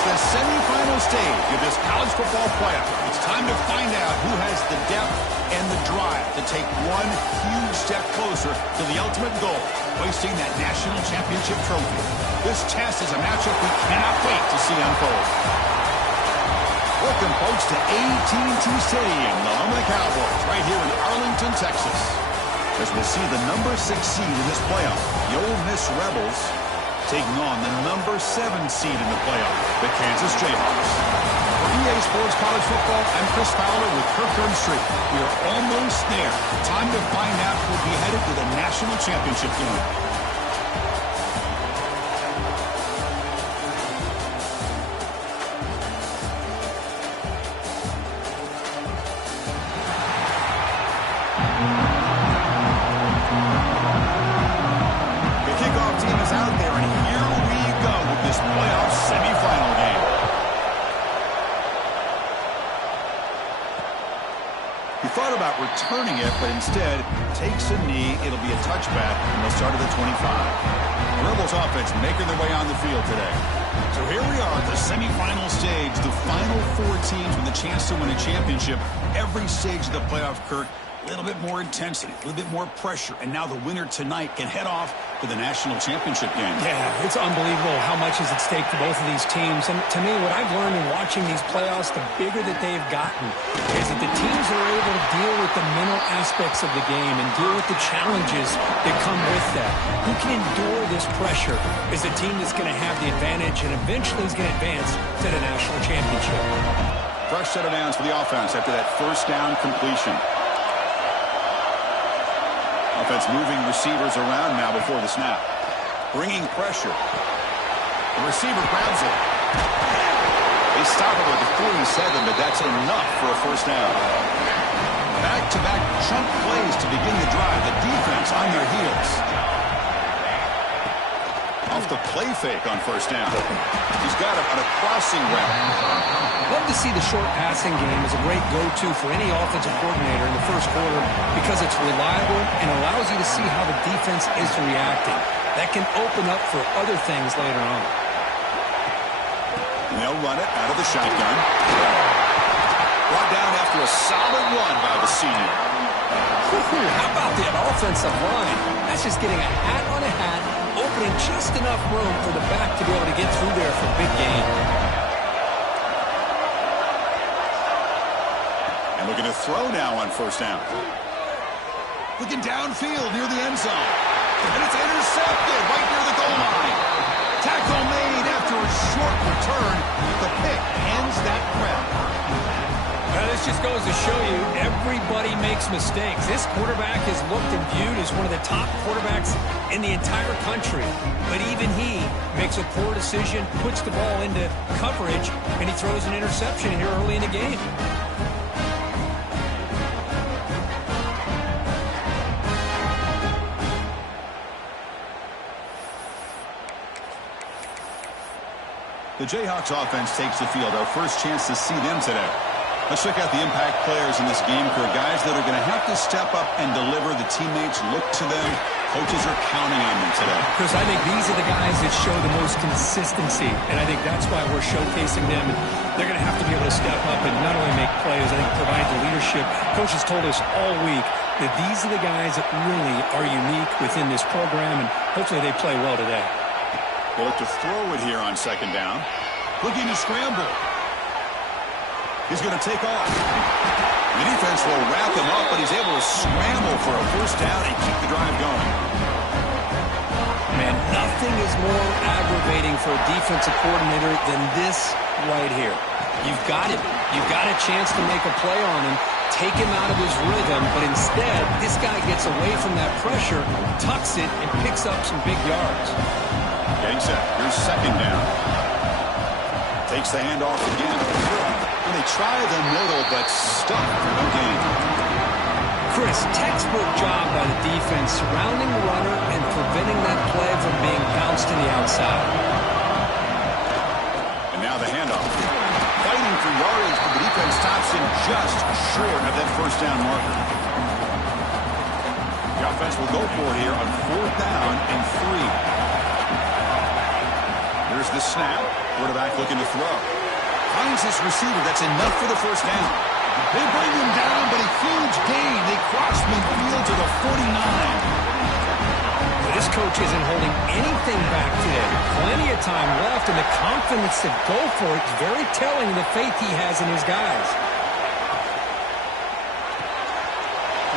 It's the semifinal stage of this college football playoff. It's time to find out who has the depth and the drive to take one huge step closer to the ultimate goal, hoisting that national championship trophy. This test is a matchup we cannot wait to see unfold. Welcome, folks, to AT&T Stadium, the home of the Cowboys, right here in Arlington, Texas. As we'll see the number 6 seed in this playoff, the Ole Miss Rebels, taking on the number 7 seed in the playoff, the Kansas Jayhawks. For EA Sports College Football, I'm Chris Fowler with Kirk Herbstreit. We are almost there. Time to find out who will be headed to the national championship game. Returning it, but instead takes a knee. It'll be a touchback, and they'll start at the 25. The Rebels offense making their way on the field today. So here we are at the semifinal stage, the final 4 teams with a chance to win a championship. Every stage of the playoff, Kirk, a little bit more intensity, a little bit more pressure, and now the winner tonight can head off to the national championship game. Yeah, it's unbelievable how much is at stake for both of these teams. And to me, what I've learned in watching these playoffs, the bigger that they've gotten, is that the teams are able to deal with the mental aspects of the game and deal with the challenges that come with that. Who can endure this pressure is the team that's going to have the advantage and eventually is going to advance to the national championship. Fresh set of downs for the offense after that first down completion. Offense moving receivers around now before the snap. Bringing pressure. The receiver grabs it. They stop it with the 47, but that's enough for a first down. Back-to-back chunk plays to begin the drive. The defense on their heels. Off the play fake on first down. He's got it on a crossing route. Love to see the short passing game as a great go-to for any offensive coordinator in the first quarter because it's reliable and allows you to see how the defense is reacting. That can open up for other things later on. They'll run it out of the shotgun. Brought down after a solid run by the senior. How about that offensive line? That's just getting a hat on a hat, opening just enough room for the back to be able to get through there for a big gain. And looking to throw now on first down. Looking downfield near the end zone. And it's intercepted right near the goal line. Tackle made after a short return. The pick ends that grab. Well, this just goes to show you everybody makes mistakes. This quarterback is looked and viewed as one of the top quarterbacks in the entire country. But even he makes a poor decision, puts the ball into coverage, and he throws an interception here early in the game. The Jayhawks offense takes the field. Our first chance to see them today. Let's check out the impact players in this game for guys that are going to have to step up and deliver. The teammates look to them. Coaches are counting on them today. Chris, I think these are the guys that show the most consistency, and I think that's why we're showcasing them. They're going to have to be able to step up and not only make plays, I think provide the leadership. Coaches told us all week that these are the guys that really are unique within this program, and hopefully they play well today. They look to throw it here on second down. Looking to scramble. He's going to take off. The defense will wrap him up, but he's able to scramble for a first down and keep the drive going. Man, nothing is more aggravating for a defensive coordinator than this right here. You've got him. You've got a chance to make a play on him, take him out of his rhythm, but instead, this guy gets away from that pressure, tucks it, and picks up some big yards. Getting set. Here's second down. Takes the handoff again. And they try the middle, but stuck for no gain. Chris, textbook job by the defense, surrounding the runner and preventing that play from being bounced to the outside. And now the handoff. Fighting for yardage, but the defense stops him just short of that first down marker. The offense will go for it here on 4th down and 3. Here's Here's the snap. Quarterback looking to throw. Finds this receiver. That's enough for the first down. They bring him down, but a huge gain. They cross midfield to the 49. This coach isn't holding anything back today. Plenty of time left, and the confidence to go for it is very telling of the faith he has in his guys.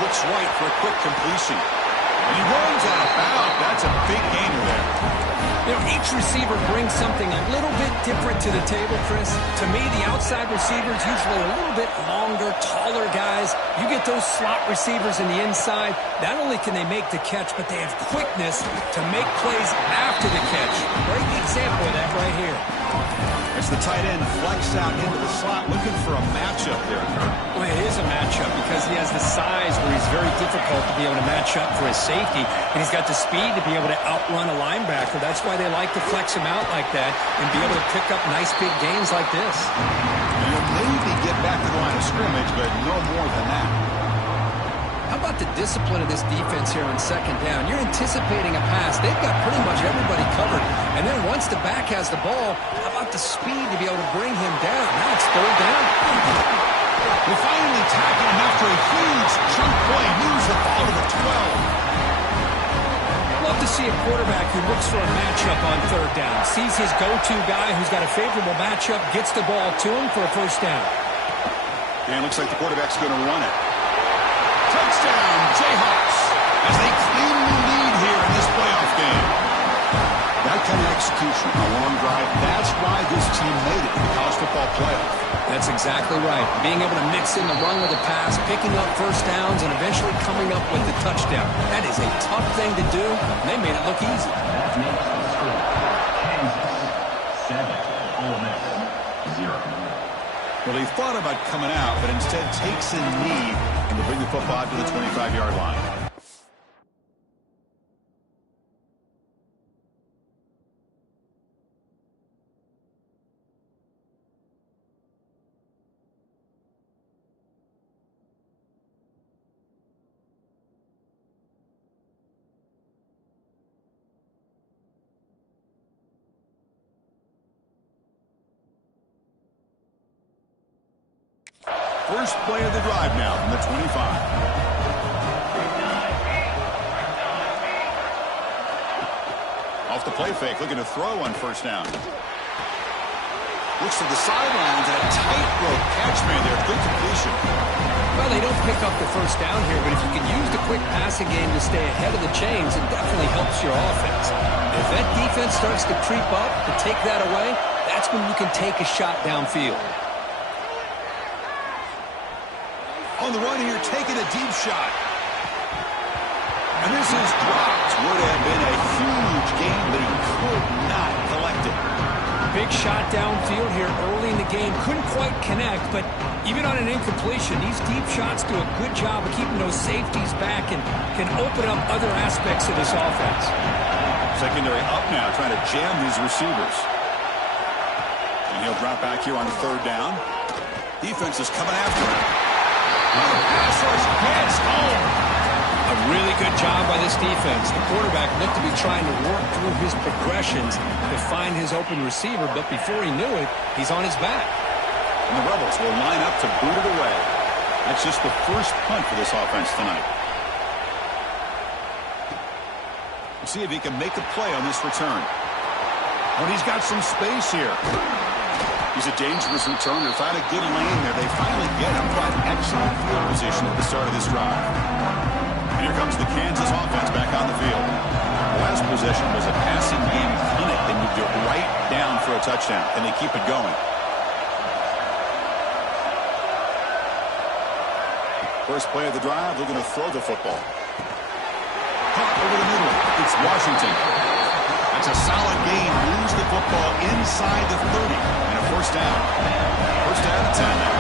Looks right for a quick completion. And he runs out of bounds. That's a big gainer there. You know, each receiver brings something a little bit different to the table, Chris. To me, the outside receivers, usually a little bit longer, taller guys. You get those slot receivers in the inside. Not only can they make the catch, but they have quickness to make plays after the catch. Great example of that right here. As the tight end flexed out into the slot, looking for a matchup there. Well, it is a matchup because he has the size where he's very difficult to be able to match up for his safety, and he's got the speed to be able to outrun a linebacker. That's why they like to flex him out like that and be able to pick up nice big gains like this. He'll maybe get back to the line of scrimmage, but no more than that. How about the discipline of this defense here on second down? You're anticipating a pass. They've got pretty much everybody covered. And then once the back has the ball, how about the speed to be able to bring him down? Now it's third down. They finally tackle him after a huge chunk play. Moves the ball to the 12. Love to see a quarterback who looks for a matchup on third down. Sees his go-to guy who's got a favorable matchup, gets the ball to him for a first down. And it looks like the quarterback's going to run it. Touchdown, Jayhawks, as they claim the lead here in this playoff game. That kind of execution, a long drive, that's why this team made it in the college football playoff. That's exactly right. Being able to mix in the run with the pass, picking up first downs, and eventually coming up with the touchdown. That is a tough thing to do, and they made it look easy. That makes the score Kansas 7, Ole Miss 0. Well, he thought about coming out, but instead takes a knee and will bring the football to the 25-yard line. First play of the drive now from the 25. Off the play fake, looking to throw on first down. Looks to the sidelines and a tightrope catch made there. Good completion. Well, they don't pick up the first down here, but if you can use the quick passing game to stay ahead of the chains, it definitely helps your offense. If that defense starts to creep up to take that away, that's when you can take a shot downfield. On the run here, taking a deep shot. And this is dropped. Would have been a huge gain, but he could not collect it. Big shot downfield here early in the game. Couldn't quite connect, but even on an incompletion, these deep shots do a good job of keeping those safeties back and can open up other aspects of this offense. Secondary up now, trying to jam these receivers. And he'll drop back here on third down. Defense is coming after him. Pass rush gets home. A really good job by this defense. The quarterback looked to be trying to work through his progressions to find his open receiver, but before he knew it, he's on his back. And the Rebels will line up to boot it away. That's just the first punt for this offense tonight. We'll see if he can make a play on this return. But he's got some space here. He's a dangerous returner. Found a good lane there. They finally get him. Got excellent field position at the start of this drive. And here comes the Kansas offense back on the field. The last possession was a passing game clinic. They moved it right down for a touchdown, and they keep it going. First play of the drive, looking to throw the football. Caught over the middle. It's Washington. That's a solid gain. Lose the football inside the 30. And a first down. First down and 10 now.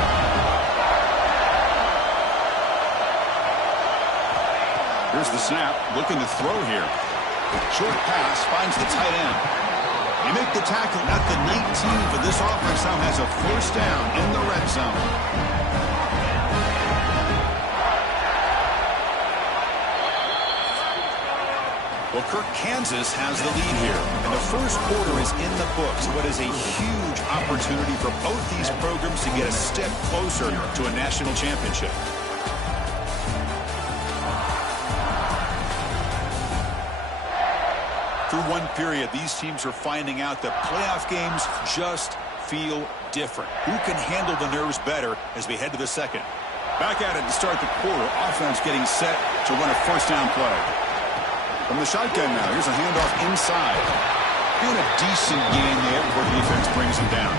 Here's the snap. Looking to throw here. Short pass finds the tight end. They make the tackle at the 19, but this offense now has a first down in the red zone. Well, Kirk, Kansas has the lead here, and the first quarter is in the books. What is a huge opportunity for both these programs to get a step closer to a national championship. Through one period, these teams are finding out that playoff games just feel different. Who can handle the nerves better as we head to the second? Back at it to start the quarter. Offense getting set to run a first down play. From the shotgun now, here's a handoff inside. And a decent gain there before the defense brings him down.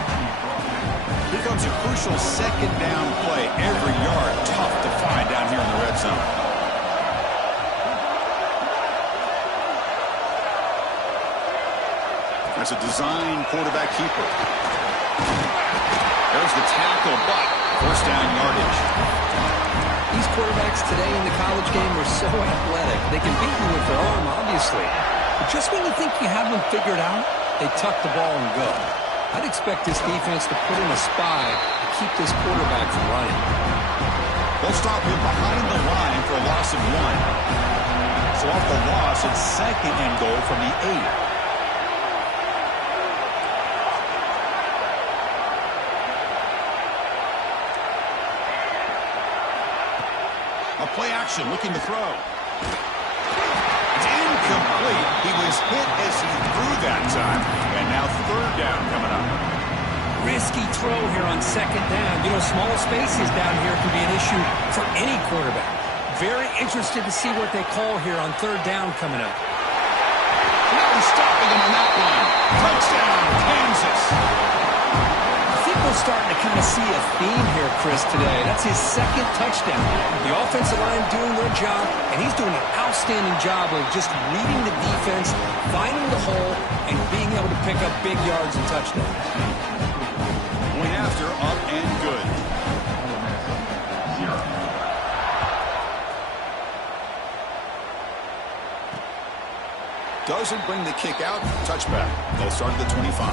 Here comes a crucial second down play. Every yard tough to find down here in the red zone. That's a design quarterback keeper. There's the tackle, but first down yardage. These quarterbacks today in the college game are so athletic. They can beat you with their arm, obviously. But just when you think you have them figured out, they tuck the ball and go. I'd expect this defense to put in a spy to keep this quarterback from running. They'll stop him behind the line for a loss of 1. So off the loss, it's second and goal from the 8. Play action, looking to throw. It's incomplete. He was hit as he threw that time. And now third down coming up. Risky throw here on second down. You know, small spaces down here can be an issue for any quarterback. Very interested to see what they call here on third down coming up. Now he's stopping him on that one. Touchdown, Kansas. I think we're starting to kind of see a theme here, Chris, today. That's his second touchdown. The offensive line doing their job, and he's doing an outstanding job of just reading the defense, finding the hole, and being able to pick up big yards and touchdowns. Point after, up and good. 0. Doesn't bring the kick out. Touchback. They'll start at the 25.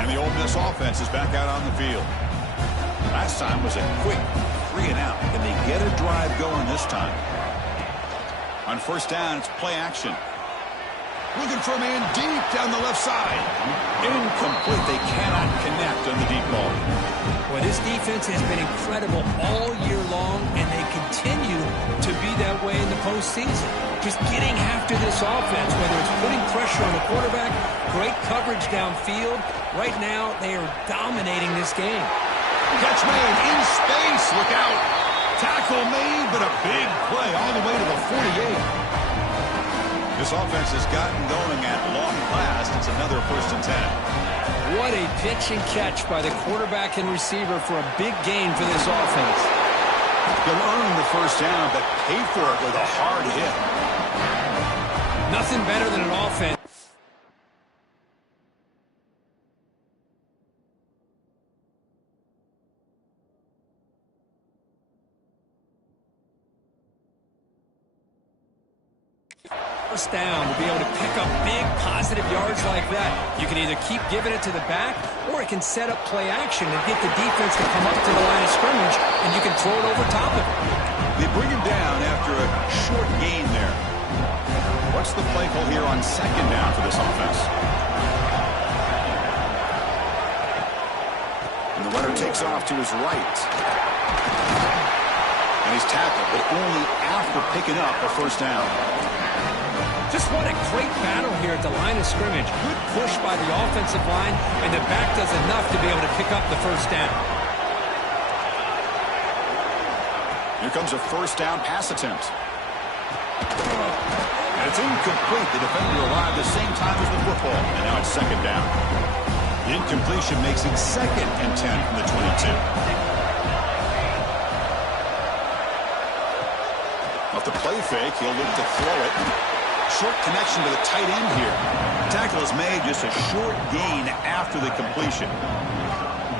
And the Ole Miss offense is back out on the field. Last time was a quick 3 and out. And they get a drive going this time. On first down, it's play action. Looking for a man deep down the left side. Incomplete. They cannot connect on the deep ball. Well, this defense has been incredible all year long, and they continue to be that way in the postseason. Just getting after this offense, whether it's putting pressure on the quarterback, great coverage downfield. Right now, they are dominating this game. Catch made in space. Look out. Tackle made, but a big play all the way to the 48. This offense has gotten going at long last. It's another first and 10. What a pitch and catch by the quarterback and receiver for a big gain for this offense. They'll earn the first down, but pay for it with a hard hit. Nothing better than an offense. First down to be able to pick up big positive yards like that. You can either keep giving it to the back, or it can set up play action and get the defense to come up to the line of scrimmage, and you can throw it over top of it. They bring him down after a short gain there. What's the play call here on second down for this offense? And the runner takes off to his right. And he's tackled, but only after picking up a first down. Just what a great battle here at the line of scrimmage. Good push by the offensive line, and the back does enough to be able to pick up the first down. Here comes a first down pass attempt. And it's incomplete. The defender arrived the same time as the football, and now it's second down. The incompletion makes it second and 10 from the 22. Off the play fake, he'll look to throw it. Short connection to the tight end here. The tackle is made, just a short gain after the completion.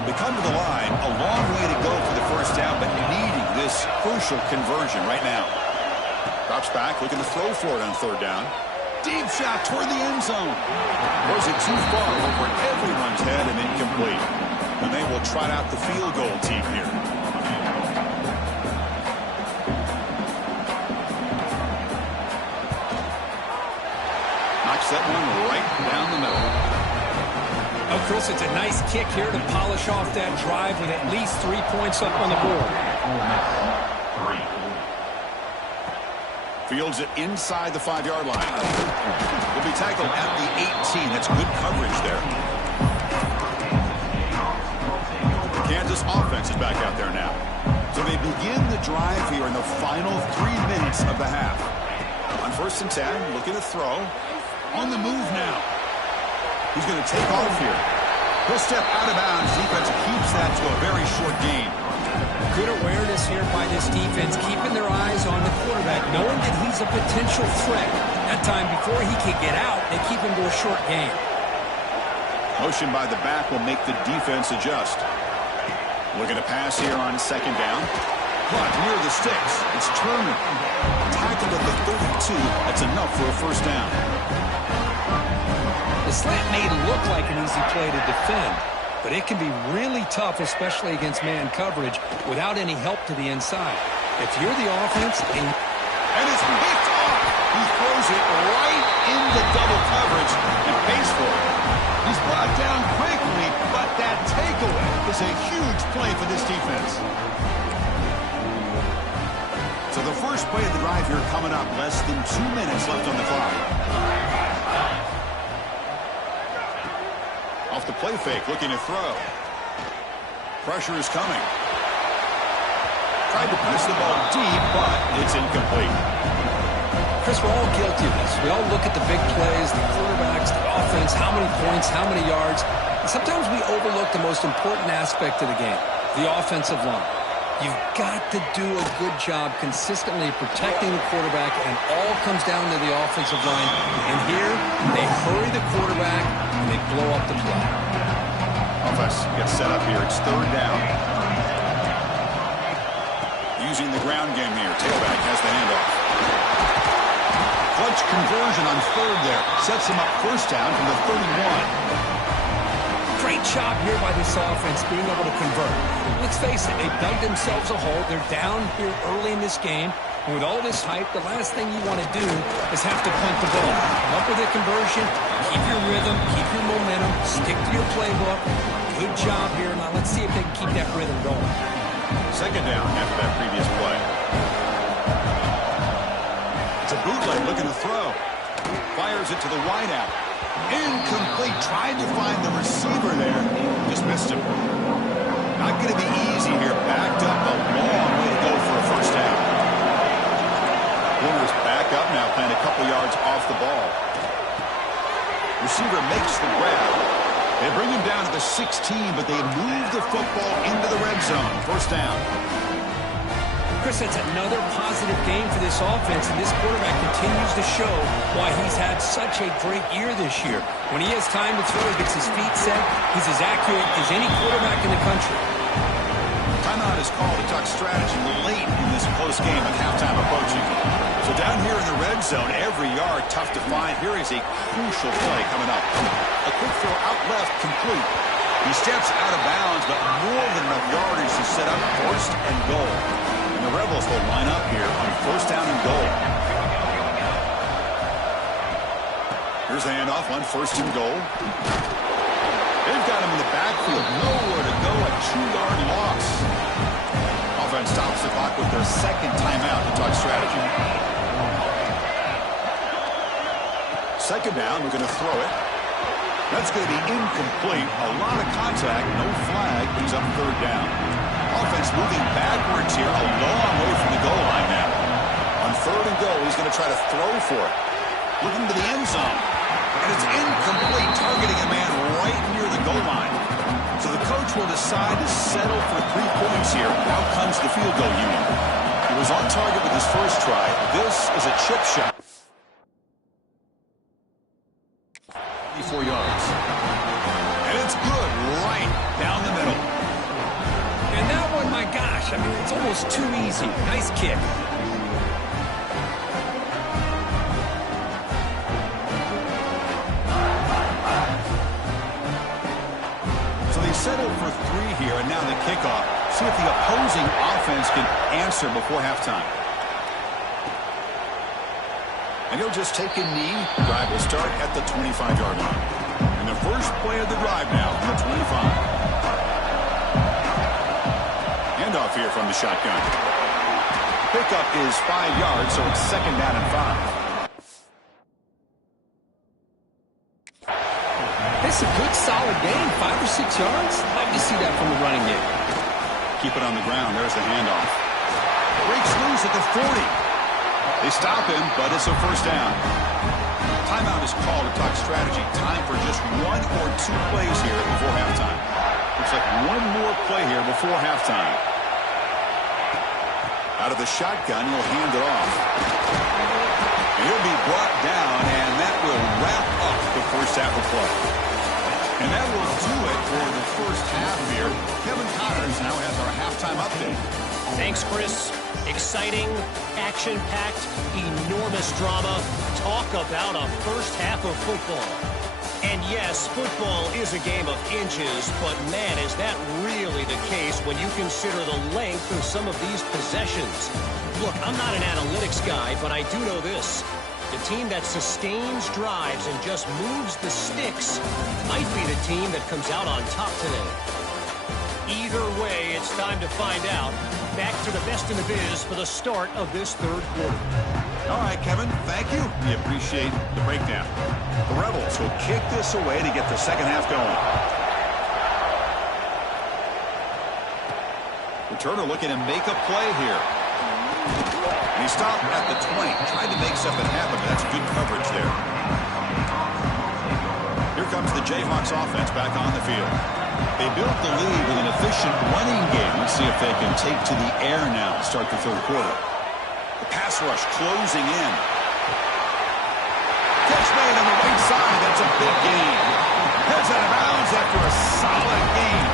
They come to the line, a long way to go for the first down, but needing this crucial conversion right now. Drops back, looking to throw for it on third down. Deep shot toward the end zone. Was it too far over everyone's head and incomplete? And they will trot out the field goal team here. one right down the middle. Oh, Chris, it's a nice kick here to polish off that drive with at least 3 points up on the board. Fields it inside the 5-yard line. Will be tackled at the 18. That's good coverage there. The Kansas offense is back out there now. So they begin the drive here in the final 3 minutes of the half. On 1st and 10, looking to throw. On the move now. He's going to take off here. He'll step out of bounds. Defense keeps that to a very short gain. Good awareness here by this defense, keeping their eyes on the quarterback, knowing that he's a potential threat. That time, before he can get out, they keep him to a short gain. Motion by the back will make the defense adjust. Looking to pass here on 2nd down. Caught near the sticks. It's Turner. Tackled at the 32. That's enough for a 1st down. The slant may look like an easy play to defend, but it can be really tough, especially against man coverage, without any help to the inside. If you're the offense, and it's picked off. He throws it right into double coverage and pays for it. He's brought down quickly, but that takeaway is a huge play for this defense. So the first play of the drive here coming up. Less than 2 minutes left on the clock. Off the play fake, looking to throw. Pressure is coming. Tried to push the ball deep, but it's incomplete. Chris, we're all guilty of this. We all look at the big plays, the quarterbacks, the offense, how many points, how many yards. And sometimes we overlook the most important aspect of the game, the offensive line. You've got to do a good job consistently protecting the quarterback, and all comes down to the offensive line. And here, they hurry the quarterback, and they blow up the play. Offense gets set up here. It's 3rd down. Using the ground game here. Tailback has the handoff. Clutch conversion on 3rd there. Sets him up 1st down from the 31. Great job here by this offense being able to convert. Let's face it, they dug themselves a hole. They're down here early in this game. And with all this hype, the last thing you want to do is have to punt the ball. Come up with a conversion, keep your rhythm, keep your momentum, stick to your playbook. Good job here. Now let's see if they can keep that rhythm going. 2nd down after that previous play. It's a bootleg looking to throw. Fires it to the wideout. Incomplete. Tried to find the receiver there. Just missed him. Not going to be easy here. Backed up a long way to go for a 1st down. Corner's back up now, playing a couple yards off the ball. Receiver makes the grab. They bring him down to the 16, but they move the football into the red zone. 1st down. Chris, that's another positive game for this offense, and this quarterback continues to show why he's had such a great year this year. When he has time to throw, he gets his feet set. He's as accurate as any quarterback in the country. Timeout is called to talk strategy late in this close game with halftime approaching. So down here in the red zone, every yard tough to find. Here is a crucial play coming up. A quick throw out left, complete. He steps out of bounds, but more than enough yardage to set up 1st and goal. And the Rebels will line up here on 1st down and goal. Here's the handoff on 1st and goal. They've got him in the backfield. Nowhere to go. A 2-yard loss. Offense stops the clock with their 2nd timeout to talk strategy. 2nd down. We're going to throw it. That's going to be incomplete. A lot of contact. No flag. Brings up 3rd down. Offense moving backwards here. A long way from the goal line now. On 3rd and goal, he's going to try to throw for it. Looking to the end zone. And it's incomplete, targeting a man right near the goal line. So the coach will decide to settle for 3 points here. Out comes the field goal unit. He was on target with his first try. This is a chip shot. 4 yards. And it's good right down the middle. And that one, my gosh, I mean, it's almost too easy. Nice kick. So they settled for 3 here, and now the kickoff. See if the opposing offense can answer before halftime. And he'll just take a knee. Drive will start at the 25-yard line. And the first play of the drive now from the 25. Handoff here from the shotgun. Pickup is 5 yards, so it's 2nd down and 5. This is a good, solid gain. 5 or 6 yards. Love to see that from the running game. Keep it on the ground. There's the handoff. Breaks loose at the 40. They stop him, but it's a first down. Timeout is called to talk strategy. Time for just 1 or 2 plays here before halftime. Looks like one more play here before halftime. Out of the shotgun, he'll hand it off. And he'll be brought down, and that will wrap up the first half of play. And that will do it for the first half here. Kevin Connors now has our halftime update. Thanks, Chris. Exciting, action-packed, enormous drama. Talk about a first half of football. And yes, football is a game of inches, but man, is that really the case when you consider the length of some of these possessions. Look, I'm not an analytics guy, but I do know this. The team that sustains drives and just moves the sticks might be the team that comes out on top today. Either way, it's time to find out. Back to the best in the biz for the start of this third quarter. All right, Kevin, thank you. We appreciate the breakdown. The Rebels will kick this away to get the second half going. Returner looking to make a play here. And he stopped at the 20. Tried to make something happen, but that's good coverage there. Here comes the Jayhawks offense back on the field. They built the lead with an efficient running game. Let's see if they can take to the air now to start the third quarter. The pass rush closing in. Catch made on the right side. That's a big gain. Heads out of bounds after a solid gain.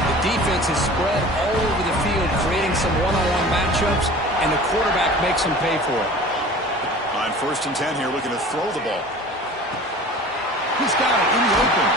The defense is spread all over the field, creating some one-on-one matchups, and the quarterback makes them pay for it. On 1st and 10 here, looking to throw the ball. He's got it in the open.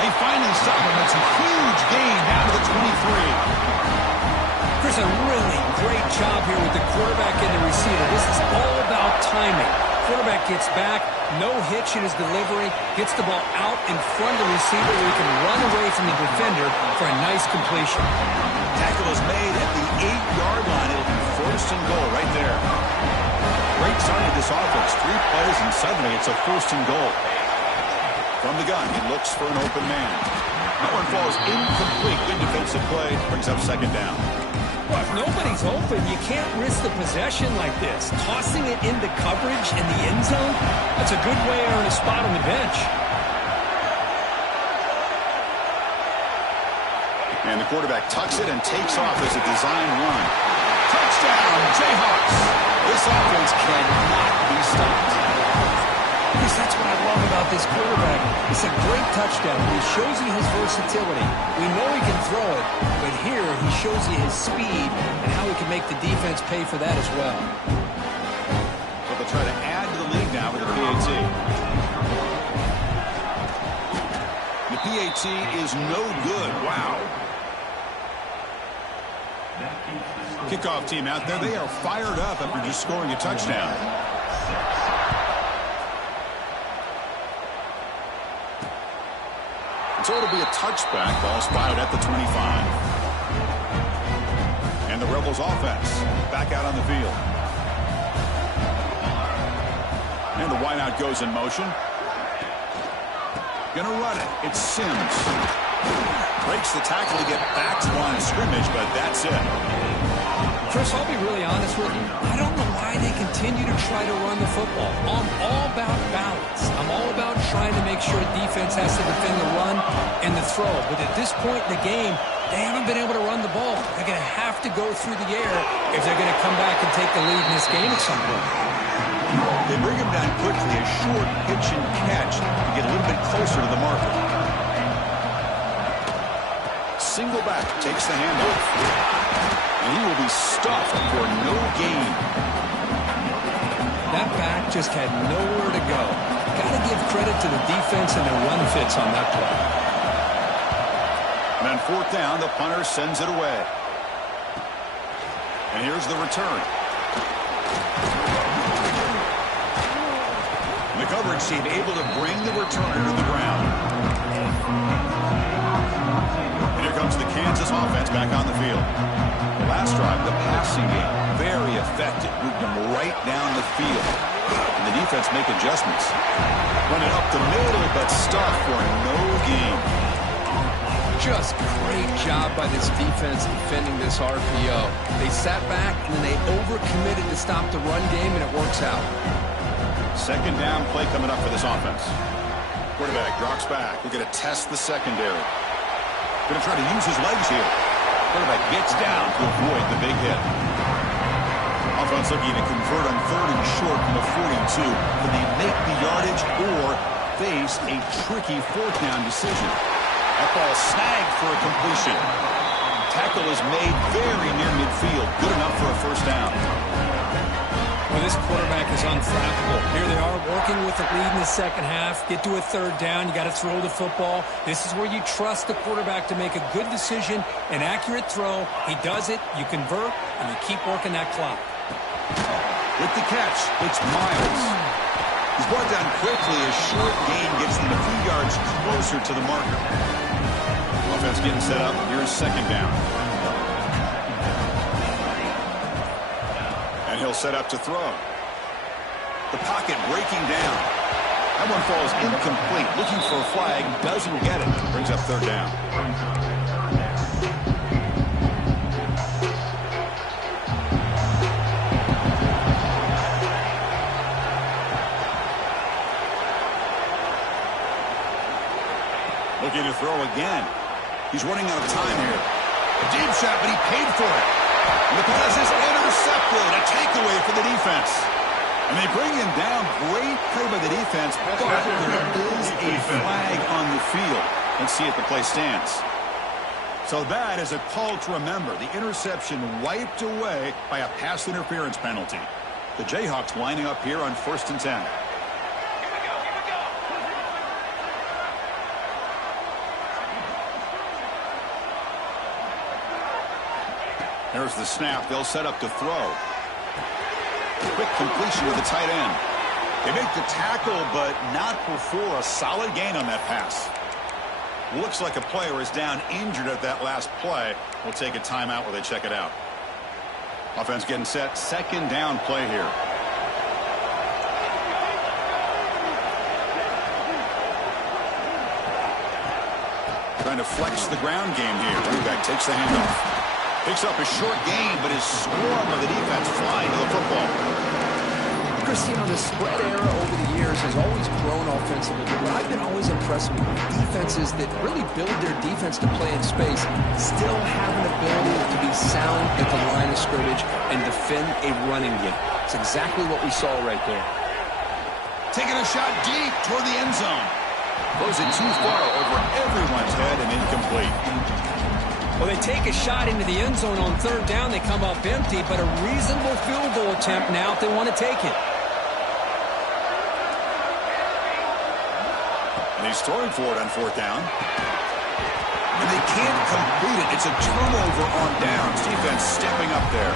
They finally stop him. It's a huge gain down to the 23. Chris, a really great job here with the quarterback and the receiver. This is all about timing. Quarterback gets back, no hitch in his delivery, gets the ball out in front of the receiver where he can run away from the defender for a nice completion. Tackle is made at the 8-yard line. It'll be 1st and goal right there. Great start to this offense. 3 plays, and suddenly it's a 1st and goal. From the gun, he looks for an open man. That one falls incomplete. Good defensive play. Brings up 2nd down. Well, if nobody's open, you can't risk the possession like this. Tossing it into coverage in the end zone, that's a good way to earn a spot on the bench. And the quarterback tucks it and takes off as a design run. Touchdown, Jayhawks! This offense cannot be stopped. Yes, that's what I love about this quarterback. It's a great touchdown. He shows you his versatility. We know he can throw it, but here he shows you his speed and how he can make the defense pay for that as well. So they'll try to add to the lead now with the PAT. The PAT is no good. Wow. Kickoff team out there. They are fired up after just scoring a touchdown. So it'll be a touchback. Ball spotted at the 25. And the Rebels offense back out on the field. And the wideout goes in motion. Gonna run it. It's Sims. Breaks the tackle to get back to the line of scrimmage, but that's it. Chris, I'll be really honest with you. I don't know why they continue to try to run the football. I'm all about balance. I'm all about trying to make sure defense has to defend the run and the throw. But at this point in the game, they haven't been able to run the ball. They're going to have to go through the air if they're going to come back and take the lead in this game at some point. They bring him down quickly, a short pitch and catch to get a little bit closer to the marker. Single back, takes the handoff. And he will be stuffed for no gain. That back just had nowhere to go. Got to give credit to the defense and their run fits on that play. And on 4th down, the punter sends it away. And here's the return. coverage team able to bring the returner to the ground. And here comes the Kansas offense back on the field. The last drive, the passing game, very effective. Moved them right down the field. And the defense make adjustments. Run it up the middle, but stuffed for no gain. Just great job by this defense defending this RPO. They sat back, and then they overcommitted to stop the run game, and it works out. Second down play coming up for this offense. Quarterback drops back. We're going to test the secondary. Going to try to use his legs here. Quarterback gets down to avoid the big hit. Offense looking to convert on 3rd and short from the 42. Can they make the yardage or face a tricky 4th down decision? That ball snagged for a completion. Tackle is made very near midfield. Good enough for a 1st down. Well, this quarterback is unflappable. Here they are working with the lead in the second half. Get to a 3rd down. You got to throw the football. This is where you trust the quarterback to make a good decision, an accurate throw. He does it, you convert, and you keep working that clock. With the catch, it's Miles. He's brought down quickly. A short gain gets them a few yards closer to the marker. Offense getting set up. Here's 2nd down. And he'll set up to throw. The pocket breaking down. That one falls incomplete. Looking for a flag. Doesn't get it. Brings up 3rd down. Looking to throw again. He's running out of time here. A deep shot, but he paid for it. And the pass is intercepted. A takeaway for the defense. And they bring him down. Great play by the defense, but there is a flag on the field. Let's see if the play stands. So that is a call to remember. The interception wiped away by a pass interference penalty. The Jayhawks lining up here on 1st and 10. There's the snap. They'll set up to throw. Quick completion with the tight end. They make the tackle, but not before a solid gain on that pass. Looks like a player is down injured at that last play. We'll take a timeout while they check it out. Offense getting set. 2nd down play here. Trying to flex the ground game here. Running back takes the handoff. Picks up a short gain, but is swarmed by the defense flying to the football. Chris, you know, the spread era over the years has always grown offensively, but I've been always impressed with defenses that really build their defense to play in space, still have an ability to be sound at the line of scrimmage and defend a running game. It's exactly what we saw right there. Taking a shot deep toward the end zone. Throws it too far over everyone's head and incomplete. Well, they take a shot into the end zone on 3rd down. They come up empty, but a reasonable field goal attempt now if they want to take it. And he's throwing for it on 4th down. And they can't complete it. It's a turnover on downs. Defense stepping up there.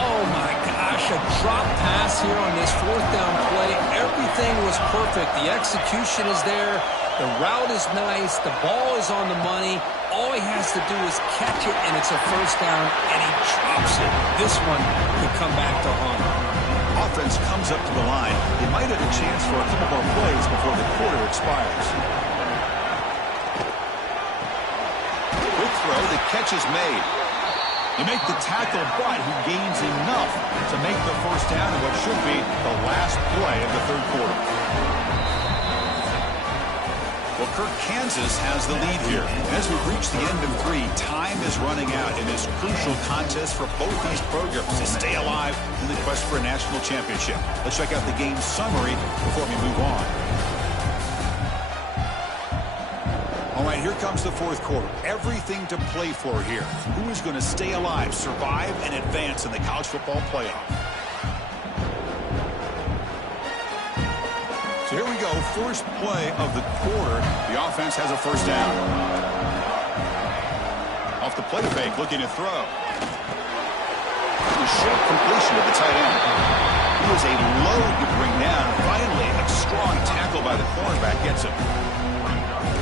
Oh, my gosh. A drop pass here on this 4th down play. Everything was perfect. The execution is there. The route is nice. The ball is on the money. All he has to do is catch it, and it's a 1st down, and he drops it. This one could come back to haunt him. Offense comes up to the line. They might have a chance for a couple more plays before the quarter expires. Quick throw. The catch is made. You make the tackle, but he gains enough to make the 1st down in what should be the last play of the 3rd quarter. Well, Kirk, Kansas has the lead here. As we reach the end of 3, time is running out in this crucial contest for both these programs to stay alive in the quest for a national championship. Let's check out the game summary before we move on. All right, here comes the 4th quarter. Everything to play for here. Who is going to stay alive, survive, and advance in the college football playoff? So here we go, first play of the quarter. The offense has a 1st down. Off the play fake, looking to throw. A short completion to the tight end. He was a load to bring down. Finally, strong tackle by the cornerback gets him.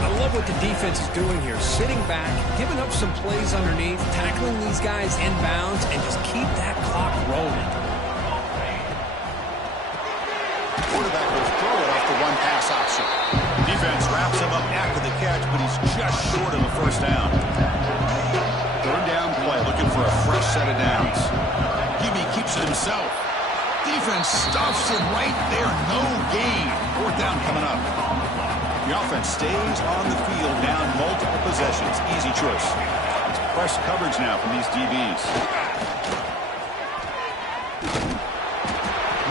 I love what the defense is doing here. Sitting back, giving up some plays underneath, tackling these guys inbounds, and just keep that clock rolling. Quarterback will throw it off the one pass option. Defense wraps him up after the catch, but he's just short of the first down. Third down play, looking for a fresh set of downs. QB keeps it himself. Defense stuffs him right there. No gain. Fourth down coming up. The offense stays on the field, down multiple possessions. Easy choice. It's press coverage now from these DBs.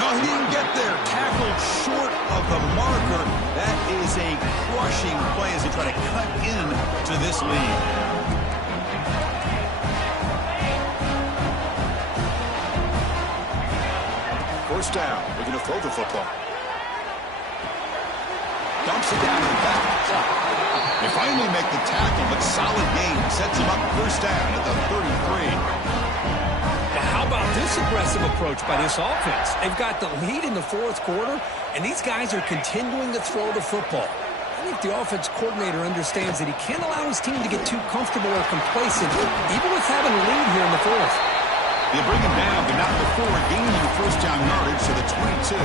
No, he didn't get there. Tackled short of the marker. That is a crushing play as they try to cut in to this lead. First down. Looking to throw the football. Dumps it down in the back. They finally make the tackle, but solid gain sets him up first down at the 33. Now, how about this aggressive approach by this offense? They've got the lead in the fourth quarter, and these guys are continuing to throw the football. I think the offense coordinator understands that he can't allow his team to get too comfortable or complacent, even with having a lead here in the fourth. They bring him down, but not before gaining first down yardage to the 22.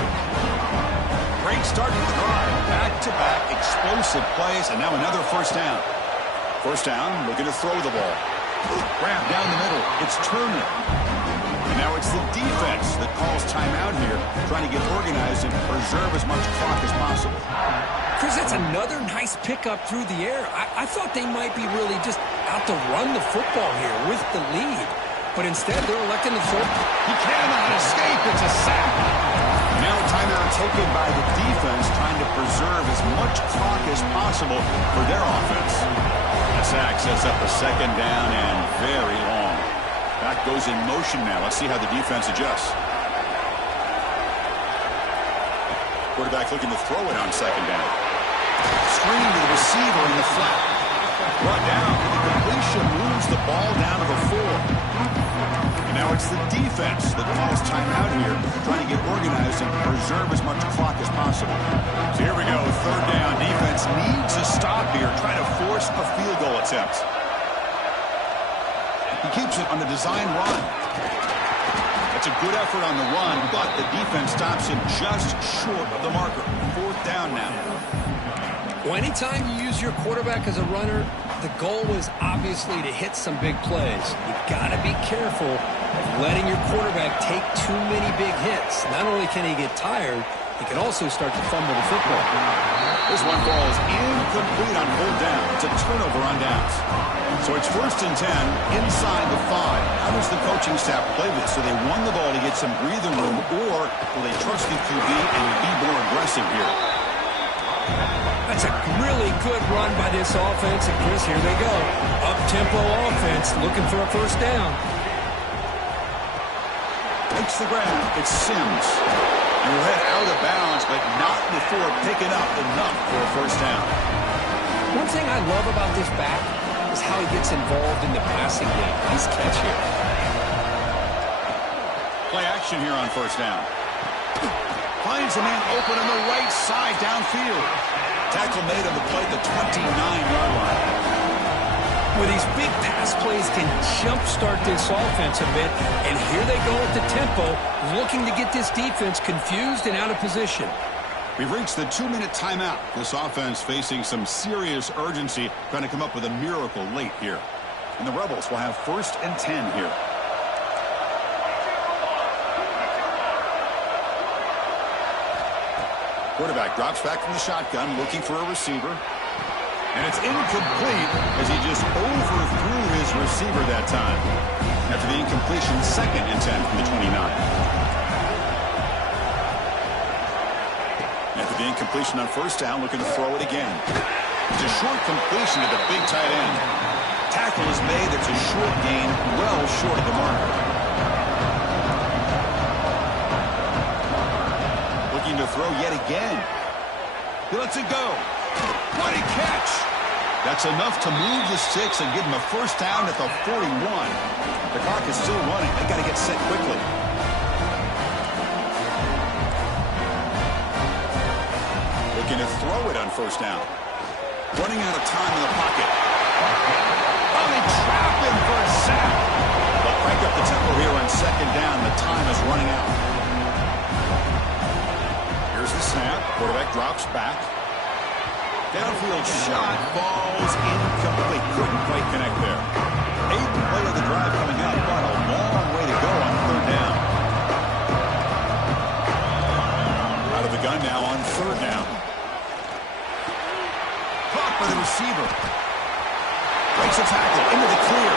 Great start to the drive. Back-to-back explosive plays, and now another first down. First down, looking to throw the ball. Grab down the middle. It's Turner. And now it's the defense that calls timeout here, trying to get organized and preserve as much clock as possible. Chris, that's another nice pickup through the air. I thought they might be really just out to run the football here with the lead. But instead, they're electing to throw. He cannot escape. It's a sack. Now a timeout taken by the defense, trying to preserve as much clock as possible for their offense. The sack sets up a second down and very long. That goes in motion now. Let's see how the defense adjusts. Quarterback looking to throw it on second down. Screen to the receiver in the flat. Brought down. The completion moves the ball down to the 4. And now it's the defense that calls timeout here, trying to get organized and preserve as much clock as possible. So here we go, third down. Defense needs a stop here, trying to force a field goal attempt. He keeps it on the design run. That's a good effort on the run, but the defense stops him just short of the marker. Fourth down now. Well, anytime you use your quarterback as a runner, the goal is obviously to hit some big plays. You've got to be careful of letting your quarterback take too many big hits. Not only can he get tired, he can also start to fumble the football. This one falls incomplete on fourth down. It's a turnover on downs. So it's 1st and 10 inside the 5. How does the coaching staff play this? So they won the ball to get some breathing room, or will they trust the QB and be more aggressive here? That's a really good run by this offense. And Chris, here they go. Up-tempo offense looking for a first down. Makes the grab. It's Sims. And will head out of bounds, but not before picking up enough for a first down. One thing I love about this back is how he gets involved in the passing game. Nice catch here. Play action here on first down. Finds a man open on the right side downfield. Tackle made on the play at the 29-yard line. With these big pass plays can jumpstart this offense a bit, and here they go at the tempo, looking to get this defense confused and out of position. We've reached the 2-minute timeout. This offense facing some serious urgency, trying to come up with a miracle late here. And the Rebels will have 1st and 10 here. Quarterback drops back from the shotgun, looking for a receiver. And it's incomplete as he just overthrew his receiver that time. After the incompletion, 2nd and 10 from the 29. After the incompletion on first down, looking to throw it again. It's a short completion to the big tight end. Tackle is made. It's a short gain, well short of the marker. Looking to throw yet again. He lets it go. What a catch! That's enough to move the sticks and give him a first down at the 41. The clock is still running. They got to get set quickly. throw it on first down. Running out of time in the pocket. Oh, they trap him for a sack. They'll crank up the tempo here on second down. The time is running out. Here's the snap. Quarterback drops back. Downfield shot falls incomplete. Couldn't quite connect there. 8th play of the drive coming up, but a long way to go on third down. Out of the gun now on third down. Caught by the receiver. Breaks a tackle into the clear.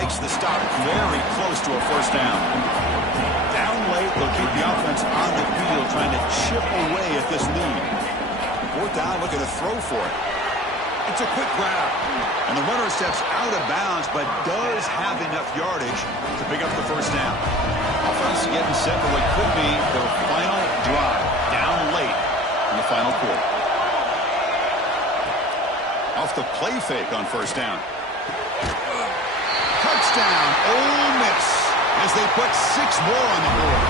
Makes the stop very close to a first down. Down late, they'll keep the offense on the field, trying to chip away at this lead. Fourth down, looking to throw for it. It's a quick grab. And the runner steps out of bounds, but does have enough yardage to pick up the first down. Offense getting set for what could be their final drive. Down late in the final quarter. Off the play fake on first down. Touchdown, Ole Miss, as they put 6 more on the board.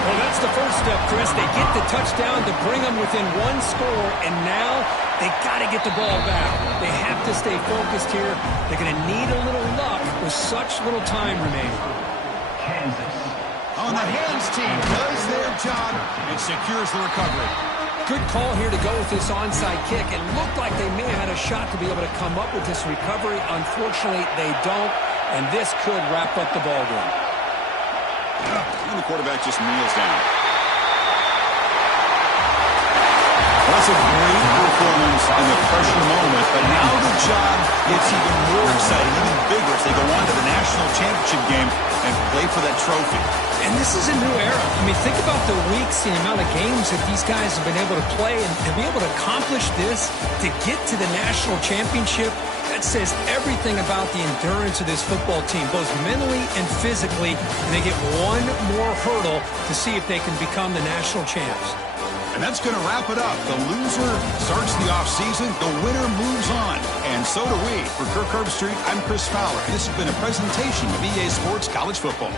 Well, that's the first step, Chris. They get the touchdown to bring them within 1 score, and now they got to get the ball back. They have to stay focused here. They're going to need a little luck with such little time remaining. Kansas. On the hands team does their job and secures the recovery. Good call here to go with this onside kick. It looked like they may have had a shot to be able to come up with this recovery. Unfortunately, they don't, and this could wrap up the ball game. And the quarterback just kneels down. Well, that's a great performance in the pressure moment, but now the job gets even more exciting, even bigger as they go on to the national championship game and play for that trophy. And this is a new era. I mean, think about the weeks, the amount of games that these guys have been able to play, and to be able to accomplish this, to get to the national championship, that says everything about the endurance of this football team, both mentally and physically. And they get one more hurdle to see if they can become the national champs. And that's going to wrap it up. The loser starts the offseason. The winner moves on. And so do we. For Kirk Herbstreit, I'm Chris Fowler. And this has been a presentation of EA Sports College Football.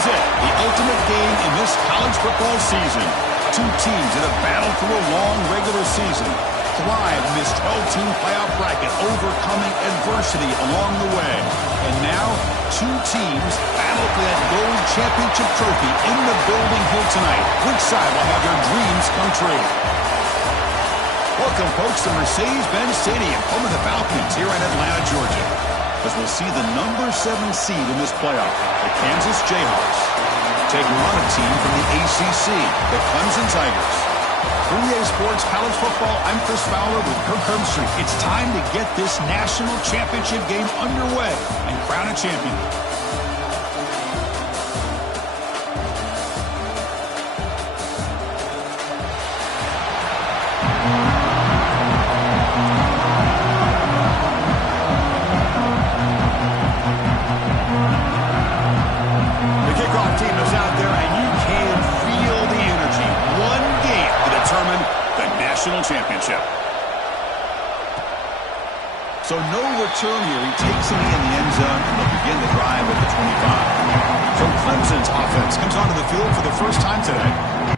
is it, the ultimate game in this college football season. Two teams that have battled through a long regular season, thrive in this 12-team playoff bracket, overcoming adversity along the way. And now, two teams battle for that gold championship trophy in the building here tonight. Which side will have their dreams come true? Welcome, folks, to Mercedes-Benz Stadium, home of the Falcons here in Atlanta, Georgia, as we'll see the number 7 seed in this playoff, the Kansas Jayhawks, taking on a team from the ACC, the Clemson Tigers. For EA Sports College Football, I'm Chris Fowler with Kirk Herbstreit. It's time to get this national championship game underway and crown a champion. Championship. So no return here. He takes it in the end zone, and they'll begin the drive at the 25. So Clemson's offense comes onto the field for the first time today.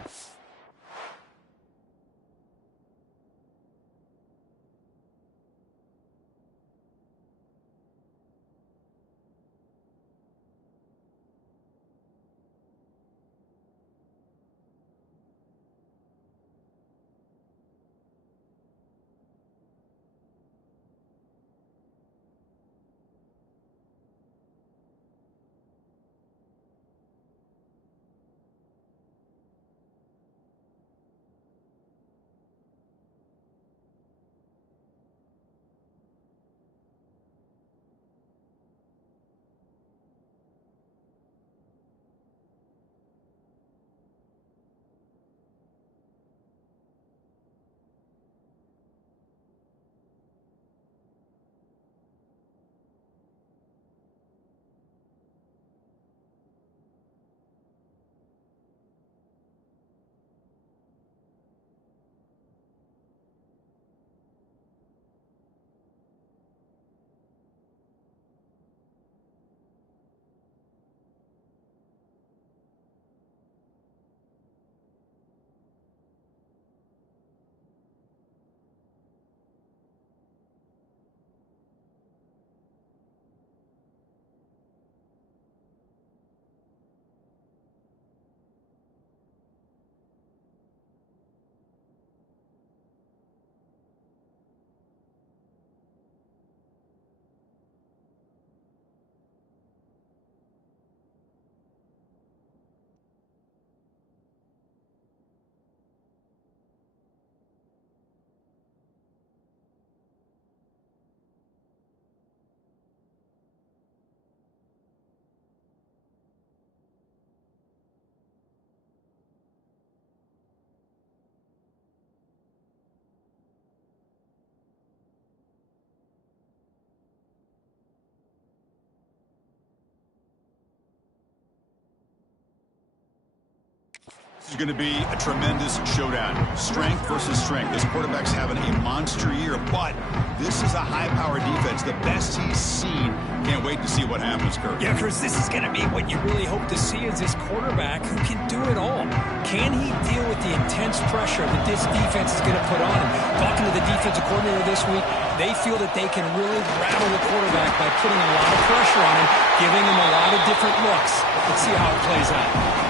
This is going to be a tremendous showdown. Strength versus strength. This quarterback's having a monster year, but this is a high-powered defense, the best he's seen. Can't wait to see what happens, Kirk. Yeah, Chris, this is going to be what you really hope to see is this quarterback who can do it all. Can he deal with the intense pressure that this defense is going to put on him? Talking to the defensive coordinator this week, they feel that they can really rattle the quarterback by putting a lot of pressure on him, giving him a lot of different looks. Let's see how it plays out.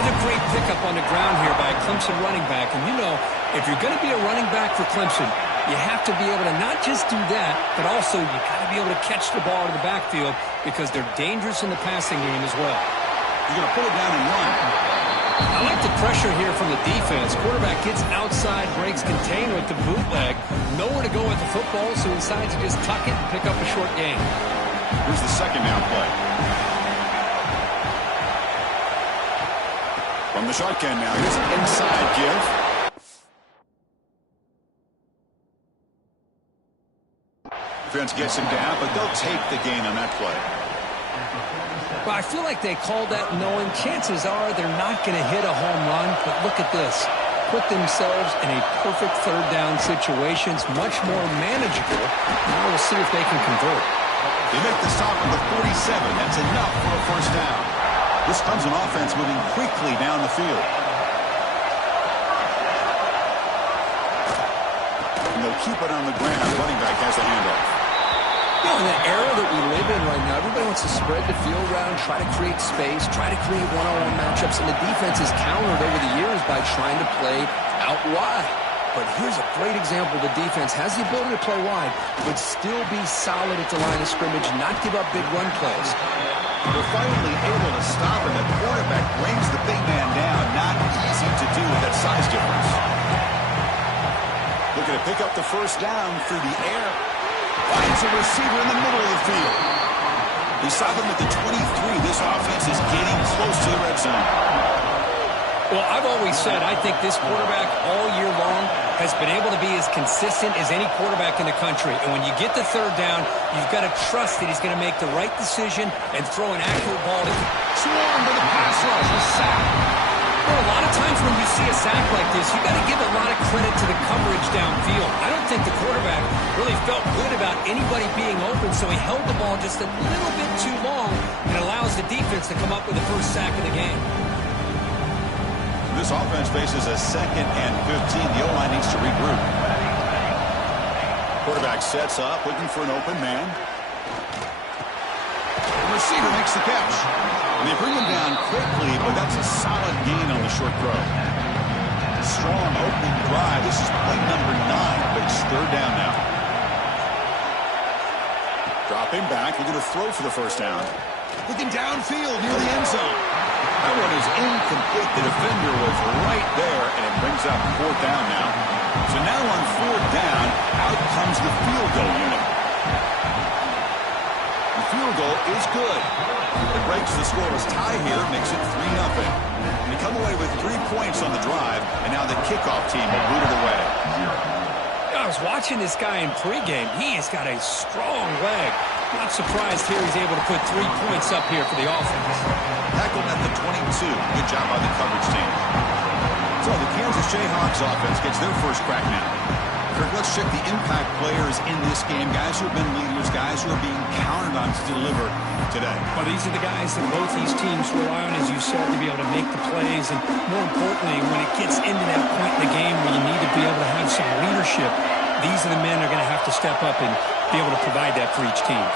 Another great pickup on the ground here by a Clemson running back. And you know, if you're going to be a running back for Clemson, you have to be able to not just do that, but also you got to be able to catch the ball to the backfield because they're dangerous in the passing game as well. You're going to pull it down and run. I like the pressure here from the defense. Quarterback gets outside, breaks contain with the bootleg. Nowhere to go with the football, so he decides to just tuck it and pick up a short gain. Here's the second down play. From the shotgun now, here's an inside give. Defense gets him down, but they'll take the gain on that play. Well, I feel like they called that knowing chances are they're not going to hit a home run, but look at this. Put themselves in a perfect third down situation. It's much more manageable. Now we'll see if they can convert. They make the stop on the 47. That's enough for a first down. This comes an offense moving quickly down the field. And they'll keep it on the ground. Running back has the handoff. You know, in the era that we live in right now, everybody wants to spread the field around, try to create space, try to create one-on-one matchups, and the defense has countered over the years by trying to play out wide. But here's a great example. The defense has the ability to play wide, but still be solid at the line of scrimmage, not give up big run plays. They're finally able to stop, and the quarterback brings the big man down. Not easy to do with that size difference. Looking to pick up the first down through the air. Finds a receiver in the middle of the field. He saw them at the 23. This offense is getting close to the red zone. Well, I've always said I think this quarterback all year long has been able to be as consistent as any quarterback in the country. And when you get the third down, you've got to trust that he's going to make the right decision and throw an accurate ball to Swarm to the pass rush. A sack. Well, a lot of times when you see a sack like this, you've got to give a lot of credit to the coverage downfield. I don't think the quarterback really felt good about anybody being open, so he held the ball just a little bit too long and allows the defense to come up with the first sack of the game. This offense faces a 2nd and 15. The O-line needs to regroup. Quarterback sets up, looking for an open man. The receiver makes the catch. And they bring him down quickly, but that's a solid gain on the short throw. Strong opening drive. This is play number 9, but it's third down now. Dropping back, looking to throw for the first down. Looking downfield near the end zone. That one is incomplete. The defender was right there, and it brings up fourth down now. So now on fourth down, out comes the field goal unit. The field goal is good. It breaks the scoreless tie here, makes it 3-0. They come away with 3 points on the drive, and now the kickoff team will boot it away. I was watching this guy in pregame. He has got a strong leg. Not surprised here he's able to put 3 points up here for the offense. Tackled at the 22. Good job by the coverage team. So the Kansas Jayhawks offense gets their first crack now. Kirk, let's check the impact players in this game. Guys who have been leaders, guys who are being counted on to deliver today. Well, these are the guys that both these teams rely on, as you said, to be able to make the plays. And more importantly, when it gets into that point in the game where you need to be able to have some leadership, these are the men that are going to have to step up and be able to provide that for each team.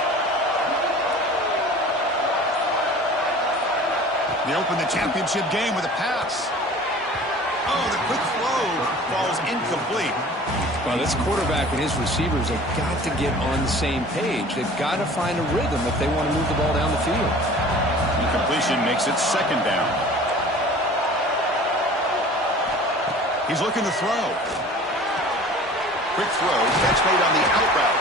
They open the championship game with a pass. Oh, the quick throw falls incomplete. Well, this quarterback and his receivers have got to get on the same page. They've got to find a rhythm if they want to move the ball down the field. Incompletion makes it second down. He's looking to throw. Quick throw, catch made on the out route.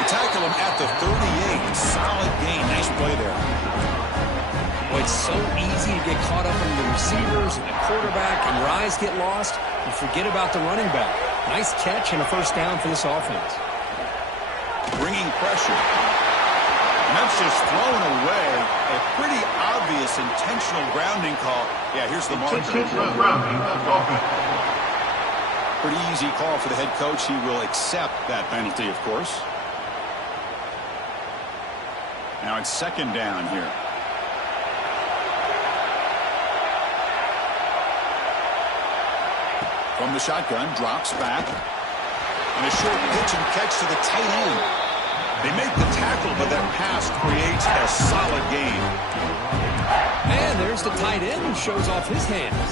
They tackle him at the 38. Solid gain. Nice play there. Well, it's so easy to get caught up in the receivers and the quarterback, and your eyes get lost. You forget about the running back. Nice catch and a first down for this offense. Bringing pressure. And that's just thrown away. A pretty obvious intentional grounding call. Yeah, here's the marker. Pretty easy call for the head coach. He will accept that penalty, of course. Now it's second down here. From the shotgun, drops back. And a short pitch and catch to the tight end. They make the tackle, but that pass creates a solid gain. And there's the tight end who shows off his hands.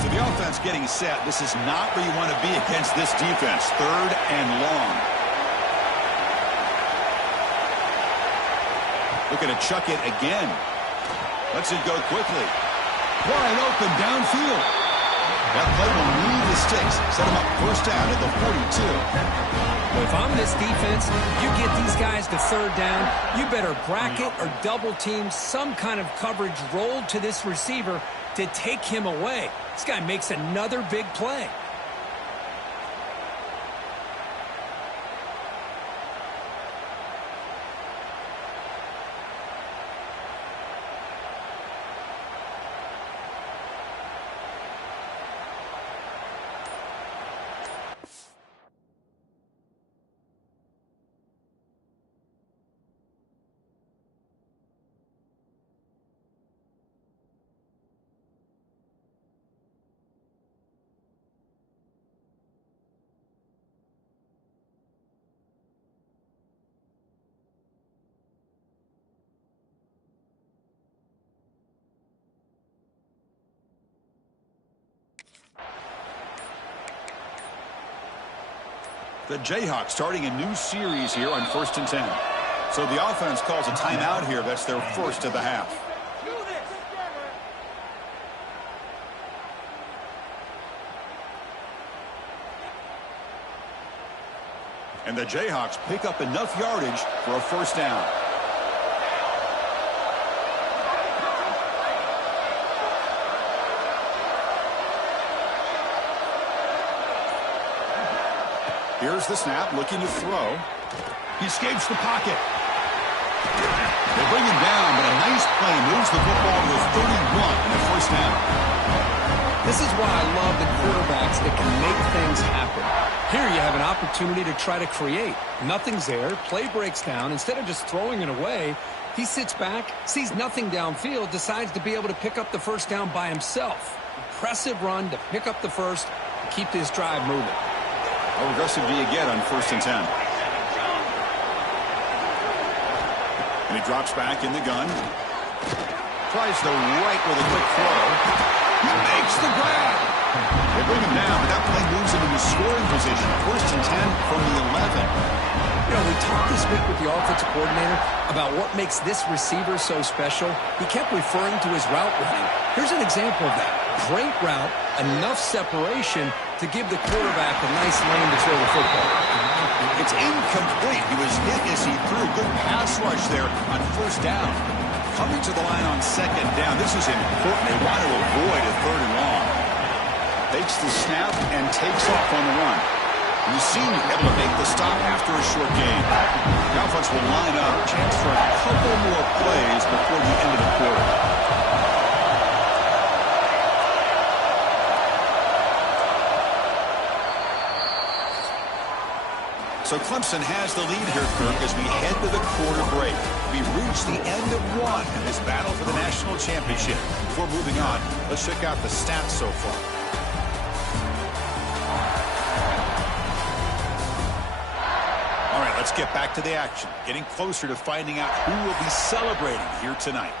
So the offense getting set. This is not where you want to be against this defense. Third and long. Looking to chuck it again. Lets it go quickly. Wide open downfield. That play will move the sticks. Set him up first down at the 42. Well, if I'm this defense, you get these guys to third down, you better bracket or double team some kind of coverage rolled to this receiver to take him away. This guy makes another big play. The Jayhawks starting a new series here on 1st and 10. So the offense calls a timeout here. That's their first of the half. And the Jayhawks pick up enough yardage for a first down. Here's the snap, looking to throw. He escapes the pocket. They bring him down, but a nice play moves the football to the 31 and a first down. This is why I love the quarterbacks that can make things happen. Here you have an opportunity to try to create. Nothing's there. Play breaks down. Instead of just throwing it away, he sits back, sees nothing downfield, decides to be able to pick up the first down by himself. Impressive run to pick up the first, keep this drive moving. How aggressive do you get on 1st and 10? And he drops back in the gun. Tries the right with a quick throw. He makes the grab. They bring him down, but that play moves him into scoring position. 1st and 10 from the 11. You know, we talked this week with the offensive coordinator about what makes this receiver so special. He kept referring to his route running. Here's an example of that. Great route, enough separation to give the quarterback a nice lane to throw the football. It's incomplete. He was hit as he threw. Good pass rush there on first down. Coming to the line on second down. This is important. They want to avoid a 3rd and long. Takes the snap and takes off on the run. You seem able to make the stop after a short gain. The offense will line up. Chance for a couple more plays before the end of the quarter. So Clemson has the lead here, Kirk, as we head to the quarter break. We reach the end of one in this battle for the national championship. Before moving on, let's check out the stats so far. All right, let's get back to the action. Getting closer to finding out who will be celebrating here tonight.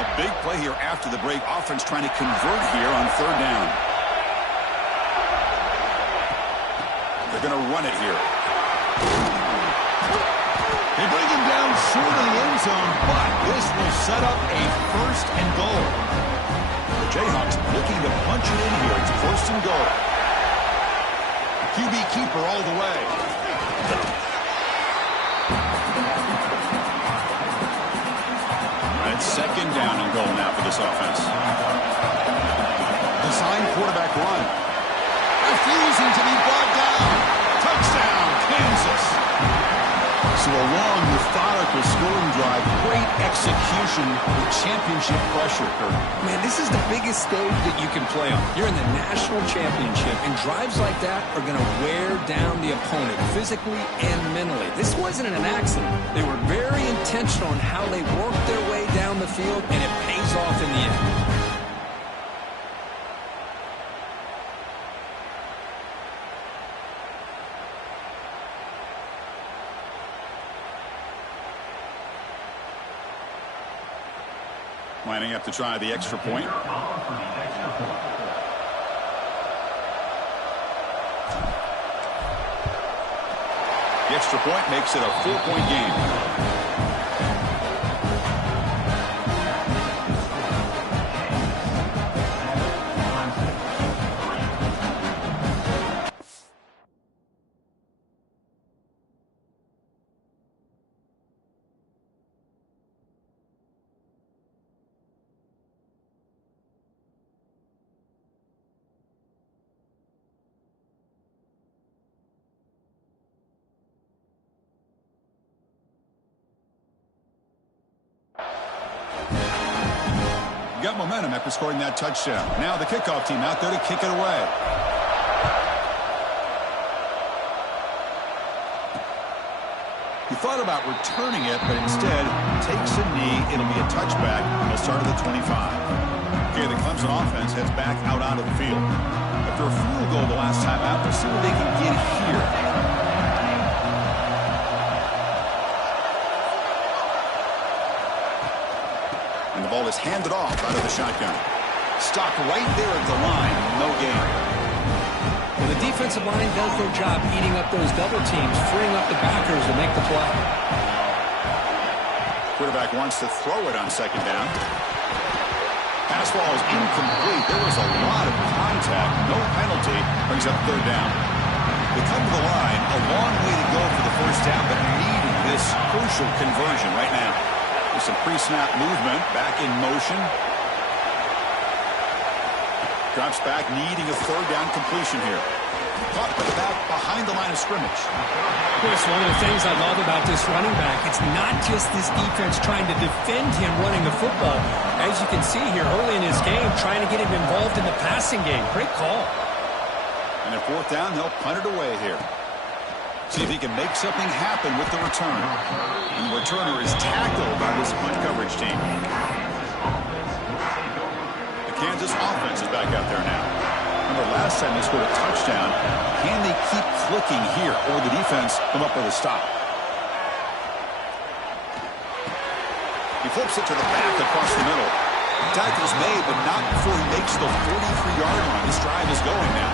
A big play here after the break. Offense trying to convert here on 3rd down. They're going to run it here. They bring him down short of the end zone, but this will set up a 1st and goal. The Jayhawks looking to punch it in here. It's 1st and goal. QB keeper all the way. And 2nd down and goal now for this offense. Design quarterback run. Refusing to be brought down. Touchdown, Kansas. So a long, methodical scoring drive. Great execution with championship pressure, Kirk. Man, this is the biggest stage that you can play on. You're in the national championship, and drives like that are going to wear down the opponent physically and mentally. This wasn't an accident. They were very intentional in how they worked their way down the field, and it pays off in the end. Lining up to try the extra point. The extra point makes it a 4-point game. Got momentum after scoring that touchdown. Now the kickoff team out there to kick it away. He thought about returning it, but instead takes a knee. It'll be a touchback. He'll start at the 25. Okay, the Clemson offense heads back out onto the field. After a field goal the last time out, we'll see what they can get here. And the ball is handed off out of the shotgun. Stopped right there at the line. No gain. Well, the defensive line does their job eating up those double teams, freeing up the backers to make the play. Quarterback wants to throw it on second down. Pass ball is incomplete. There was a lot of contact. No penalty. Brings up third down. They come to the line. A long way to go for the first down, but needing this crucial conversion right now. There's some pre-snap movement. Back in motion. Drops back, needing a third down completion here. Caught by the back behind the line of scrimmage. Chris, one of the things I love about this running back, it's not just this defense trying to defend him running the football. As you can see here early in his game, trying to get him involved in the passing game. Great call. And at fourth down, they'll punt it away here. See if he can make something happen with the return. And the returner is tackled by this punt coverage team. The Kansas offense is back out there now. Remember last time they scored a touchdown. Can they keep clicking here, or will the defense come up with a stop? He flips it to the back across the middle. Tackle's made, but not before he makes the 43-yard line. This drive is going now.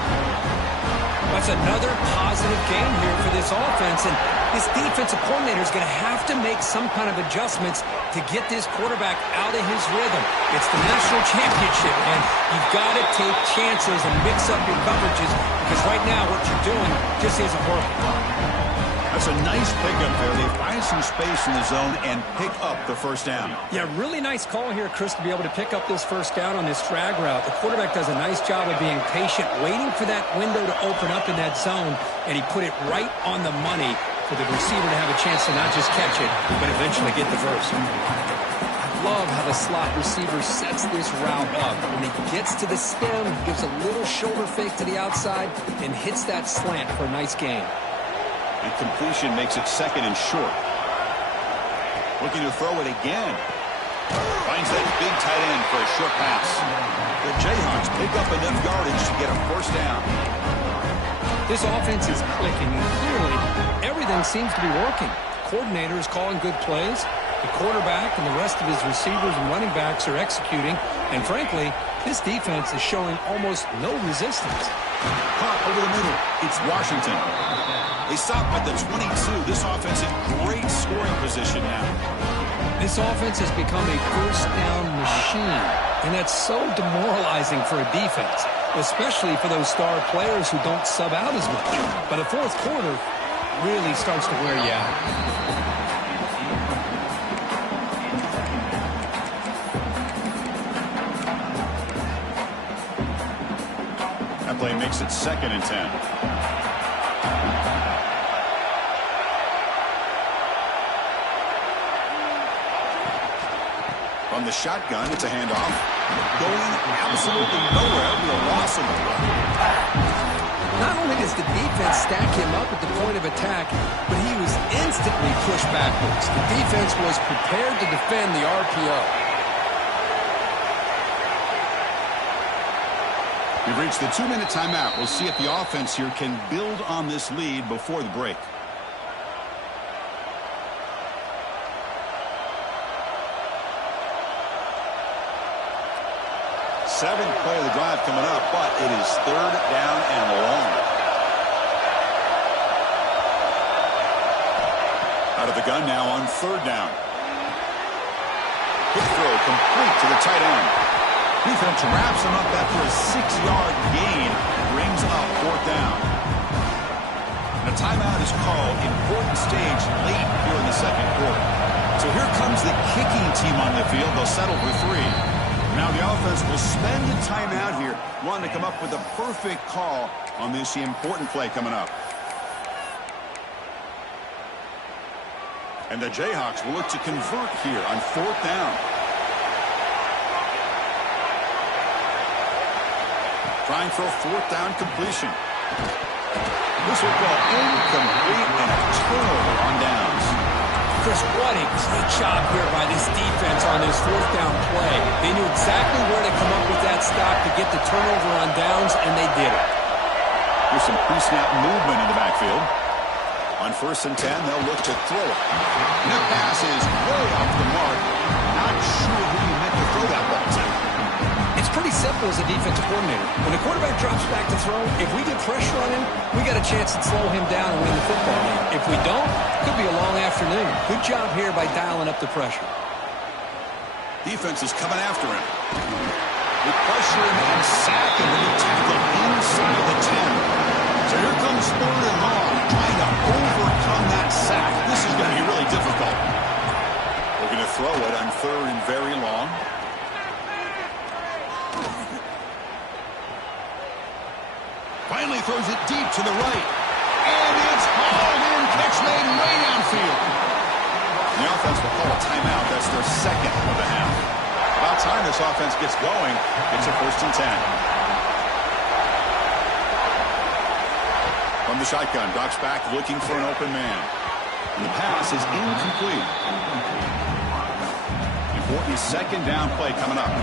That's another positive game here for this offense, and this defensive coordinator is going to have to make some kind of adjustments to get this quarterback out of his rhythm. It's the national championship, and you've got to take chances and mix up your coverages, because right now what you're doing just isn't working. That's a nice pickup there. They find some space in the zone and pick up the first down. Yeah, really nice call here, Chris, to be able to pick up this first down on this drag route. The quarterback does a nice job of being patient, waiting for that window to open up in that zone, and he put it right on the money for the receiver to have a chance to not just catch it, but eventually get the first. I love how the slot receiver sets this route up. When he gets to the stem, he gives a little shoulder fake to the outside and hits that slant for a nice gain. And completion makes it second and short. Looking to throw it again. Finds that big tight end for a short pass. The Jayhawks pick up enough yardage to get a first down. This offense is clicking, and clearly everything seems to be working. The coordinator is calling good plays. The quarterback and the rest of his receivers and running backs are executing. And frankly, this defense is showing almost no resistance. Caught over the middle. It's Washington. They stop at the 22. This offense in great scoring position now. This offense has become a first down machine, and that's so demoralizing for a defense, especially for those star players who don't sub out as much. But the fourth quarter really starts to wear you out. That play makes it second and 10. From the shotgun, it's a handoff. Going absolutely nowhere. It'll be a loss of the run. Not only does the defense stack him up at the point of attack, but he was instantly pushed backwards. The defense was prepared to defend the RPO. We've reached the 2-minute timeout. We'll see if the offense here can build on this lead before the break. Seventh play of the drive coming up, but it is third down and long. Out of the gun now on third down. Quick throw complete to the tight end. Defense wraps him up after a 6-yard gain. Brings up fourth down. And a timeout is called. Important stage late here in the second quarter. So here comes the kicking team on the field. They'll settle for 3. Now the offense will spend the timeout here, wanting to come up with a perfect call on this important play coming up. And the Jayhawks will look to convert here on fourth down. Trying for a fourth down completion. This will go incomplete and a turnover on downs. Chris, what a great job here by this defense on this fourth down play. They knew exactly where to come up with that stop to get the turnover on downs, and they did it. There's some pre-snap movement in the backfield. On first and 10, they'll look to throw it. And that pass is way off the mark. Not sure who you meant to throw that ball to. It's pretty pretty simple as a defensive coordinator. When the quarterback drops back to throw, if we get pressure on him, we got a chance to slow him down and win the football game. If we don't, it could be a long afternoon. Good job here by dialing up the pressure. Defense is coming after him. They pressure him and sack him and tackle inside the 10. So here comes 3rd and long, trying to overcome that sack. This is going to be really difficult. They're going to throw it on 3rd and very long. Finally throws it deep to the right. And it's hauled in. Catch made way downfield. The offense will call a timeout. That's their 2nd of the half. About time this offense gets going. It's a 1st and 10. From the shotgun, drops back looking for an open man. And the pass is incomplete. Important 2nd down play coming up.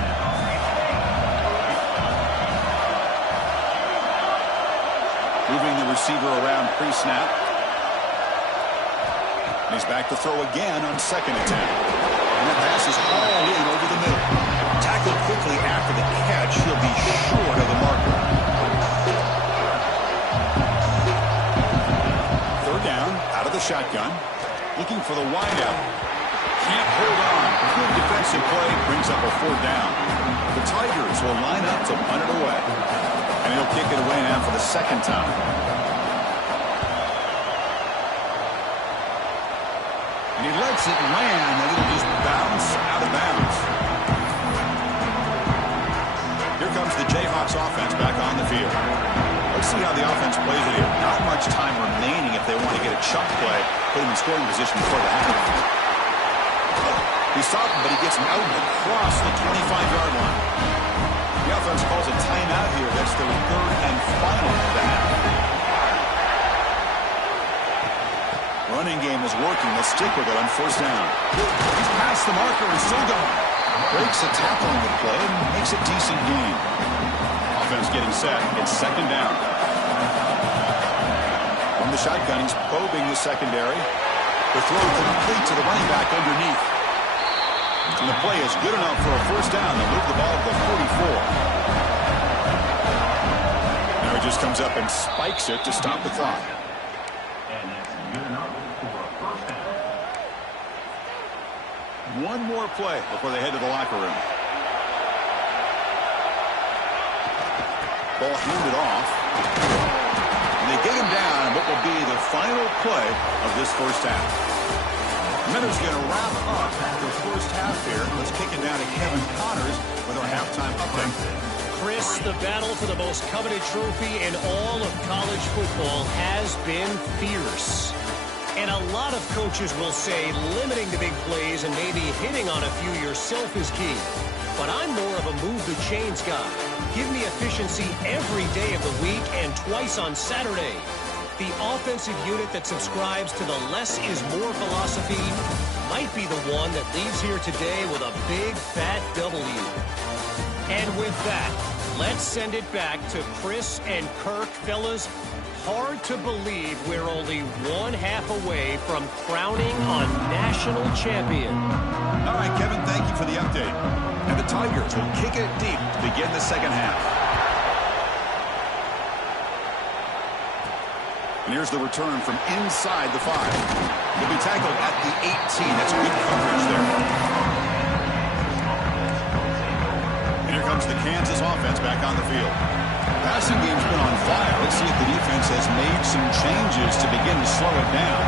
Moving the receiver around pre-snap. He's back to throw again on 2nd and 10. And that pass is all in over the middle. Tackled quickly after the catch. He'll be short of the marker. 3rd down, out of the shotgun. Looking for the wideout. Can't hold on. Good defensive play. Brings up a 4th down. The Tigers will line up to punt it away. And he'll kick it away now for the 2nd time. And he lets it land, and it'll just bounce out of bounds. Here comes the Jayhawks offense back on the field. Let's see how the offense plays it here. Not much time remaining if they want to get a chunk play, put him in scoring position before the half. He stopped him, but he gets him out across the 25-yard line. The offense calls a timeout here. That's their 3rd and final of the half. Running game is working. They'll stick with it on 1st down. He's past the marker and still going. Breaks a tackle on the play and makes a decent gain. Offense getting set. It's 2nd down. From the shotgun, he's probing the secondary. The throw complete to the running back underneath. And the play is good enough for a 1st down. They'll move the ball to the 44. Now he just comes up and spikes it to stop the clock. And that's good enough for a 1st down. One more play before they head to the locker room. Ball handed off. And they get him down in what will be the final play of this 1st half. Minutes going to wrap up the 1st half here. Let's kick it down to Kevin Connors with our halftime update. Chris, the battle for the most coveted trophy in all of college football has been fierce. And a lot of coaches will say limiting the big plays and maybe hitting on a few yourself is key. But I'm more of a move the chains guy. Give me efficiency every day of the week and twice on Saturday. The offensive unit that subscribes to the less is more philosophy might be the one that leaves here today with a big fat W. And with that, let's send it back to Chris and Kirk. Fellas, hard to believe we're only 1 half away from crowning a national champion. All right, Kevin, thank you for the update. And the Tigers will kick it deep to begin the 2nd half. And here's the return from inside the 5. He'll be tackled at the 18. That's good coverage there. And here comes the Kansas offense back on the field. Passing game's been on fire. Let's see if the defense has made some changes to begin to slow it down.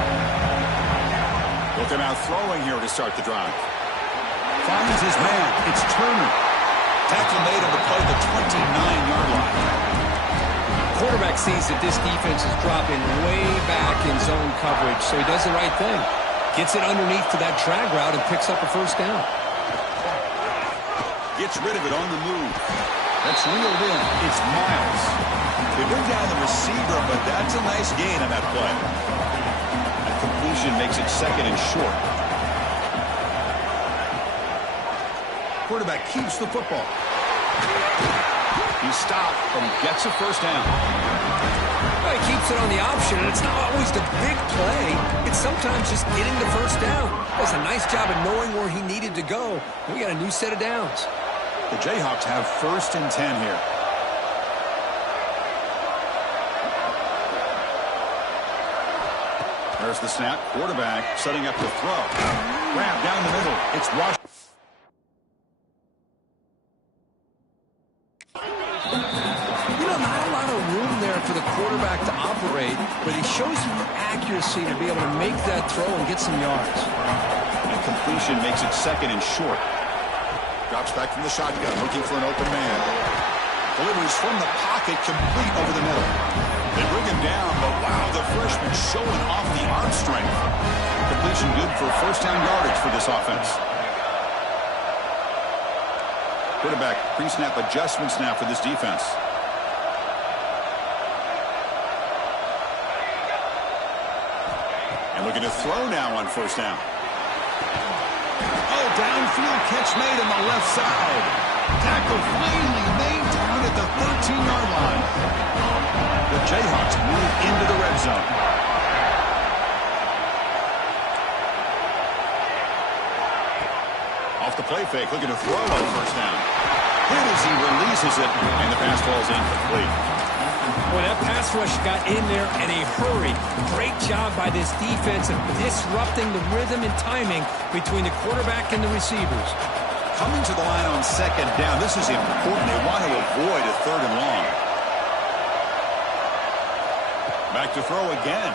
Look at out throwing here to start the drive. Finds his man. It's Turner. Tackle made on the play at the 29-yard line. Quarterback sees that this defense is dropping way back in zone coverage, so he does the right thing. Gets it underneath to that drag route and picks up a 1st down. Gets rid of it on the move. That's reeled in. It's Miles. They bring down the receiver, but that's a nice gain on that play. That completion makes it 2nd and short. Quarterback keeps the football. He stopped, but he gets a 1st down. Well, he keeps it on the option, and it's not always the big play. It's sometimes just getting the 1st down. Does a nice job of knowing where he needed to go. We got a new set of downs. The Jayhawks have 1st and 10 here. There's the snap. Quarterback setting up to throw. Grab down the middle. It's Washington. Not a lot of room there for the quarterback to operate, but he shows you the accuracy to be able to make that throw and get some yards. And completion makes it 2nd and short. Drops back from the shotgun, looking for an open man. Delivers from the pocket, complete over the middle. They bring him down, but wow, the freshman showing off the arm strength. Completion good for 1st down yardage for this offense. Quarterback pre-snap adjustments now for this defense. And looking to throw now on 1st down. Oh, downfield catch made on the left side. Tackle finally made down at the 13-yard line. The Jayhawks move into the red zone. Off the play fake, looking to throw on 1st down. Hit as he releases it, and the pass falls incomplete. Boy, that pass rush got in there in a hurry. Great job by this defense of disrupting the rhythm and timing between the quarterback and the receivers. Coming to the line on 2nd down, this is important. They want to avoid a 3rd and long. Back to throw again.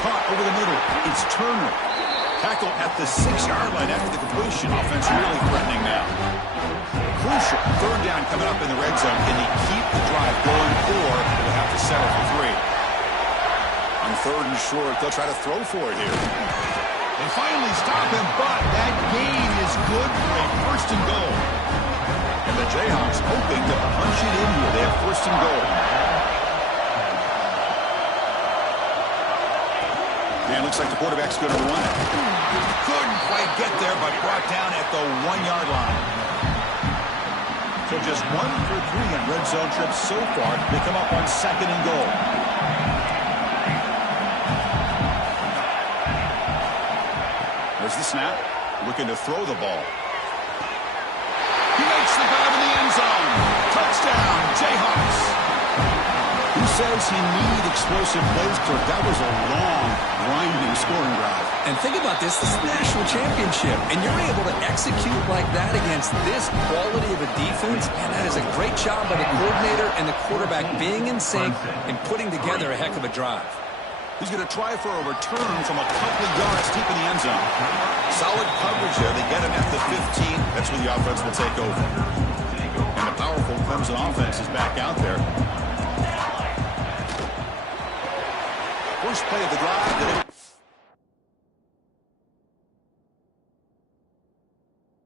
Caught over the middle. It's Turner. Tackle at the 6-yard line after the completion. Offense really threatening now. Crucial 3rd down coming up in the red zone. Can he keep the drive going, or will have to settle for 3? On 3rd and short, they'll try to throw for it here. They finally stop him, but that gain is good for a 1st and goal. And the Jayhawks hoping to punch it in here. They have 1st and goal. And looks like the quarterback's going to run it. Couldn't quite get there, but brought down at the 1-yard line. So just 1 for 3 on red zone trips so far. They come up on 2nd and goal. There's the snap. Looking to throw the ball. He makes the grab in the end zone. Touchdown, Jayhawks. Who says he needed explosive plays, Kirk? That was a long, grinding scoring drive. And think about this is the national championship, and you're able to execute like that against this quality of a defense, and that is a great job by the coordinator and the quarterback being in sync and putting together a heck of a drive. He's going to try for a return from a couple of yards deep in the end zone. Solid coverage there. They get him at the 15. That's where the offense will take over. And the powerful Clemson offense is back out there. First play of the drive.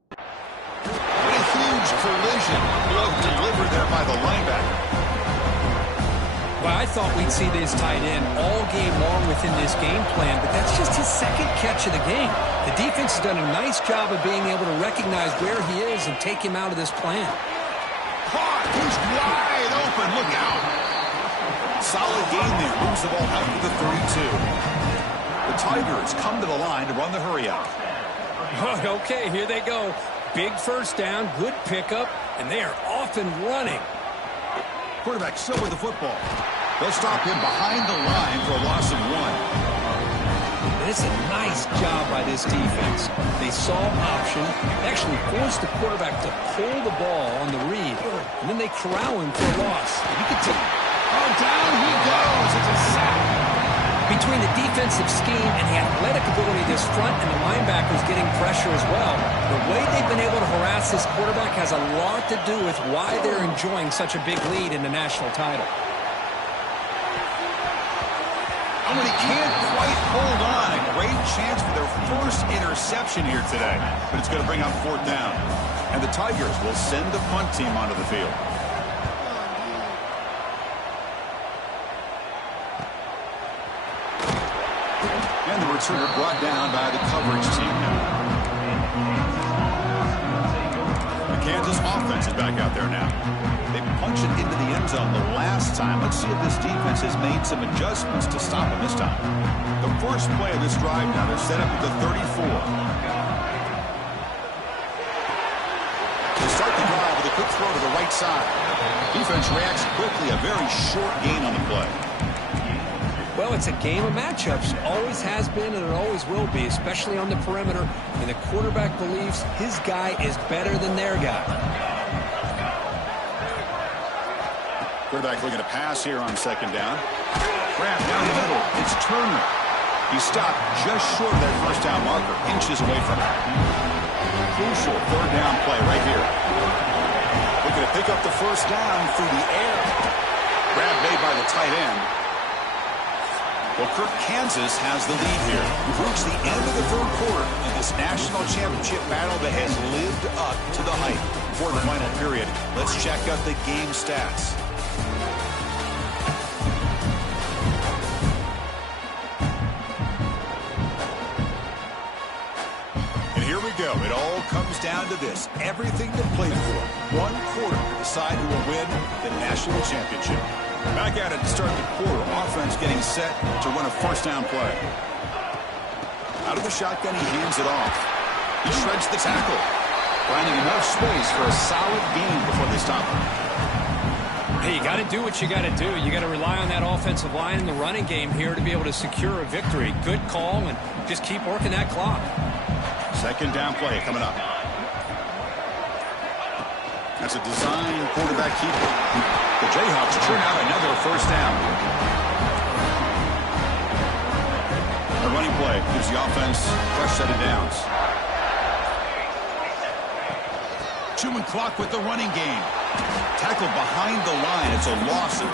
What a huge collision. Glove delivered there by the linebacker. Well, I thought we'd see this tight end all game long within this game plan, but that's just his 2nd catch of the game. The defense has done a nice job of being able to recognize where he is and take him out of this plan. Caught. He's wide open. Look out. Solid game there. Moves the ball out to the 32. The Tigers come to the line to run the hurry out. Okay, here they go. Big 1st down, good pickup, and they are off and running. Quarterback still with the football. They'll stop him behind the line for a loss of 1. It's a nice job by this defense. They saw option, actually forced the quarterback to pull the ball on the read, and then they corral him for a loss. You can tell. Oh, down he goes. It's a sack. Between the defensive scheme and the athletic ability of this front and the linebackers getting pressure as well, the way they've been able to harass this quarterback has a lot to do with why they're enjoying such a big lead in the national title. And when he can't quite hold on, a great chance for their first interception here today. But it's going to bring up 4th down. And the Tigers will send the punt team onto the field. And the returner brought down by the coverage team. The Kansas offense is back out there now. They punched it into the end zone the last time. Let's see if this defense has made some adjustments to stop him this time. The first play of this drive now, they're set up at the 34. right side. Defense reacts quickly. A very short gain on the play. Well, it's a game of matchups. Always has been and it always will be, especially on the perimeter. And the quarterback believes his guy is better than their guy. Quarterback looking to pass here on second down. Grab down the middle. It's Turner. He stopped just short of that first down marker, inches away from it. Crucial third down play right here. Looking to pick up the first down through the air. Grab made by the tight end. Well, Kirk, Kansas has the lead here. We've reached the end of the third quarter in this national championship battle that has lived up to the hype. For the final period, let's check out the game stats. Go. It all comes down to this. Everything to play for. One quarter to decide who will win the national championship. Back at it to start the quarter. Offense getting set to run a first down play. Out of the shotgun, he hands it off. He shreds the tackle. Finding enough space for a solid gain before they stop him. Hey, you got to do what you got to do. You got to rely on that offensive line in the running game here to be able to secure a victory. Good call, and just keep working that clock. Second down play coming up. That's a design quarterback keeper. The Jayhawks turn out another first down. The running play gives the offense a fresh set of downs. Chewing clock with the running game. Tackled behind the line. It's a loss of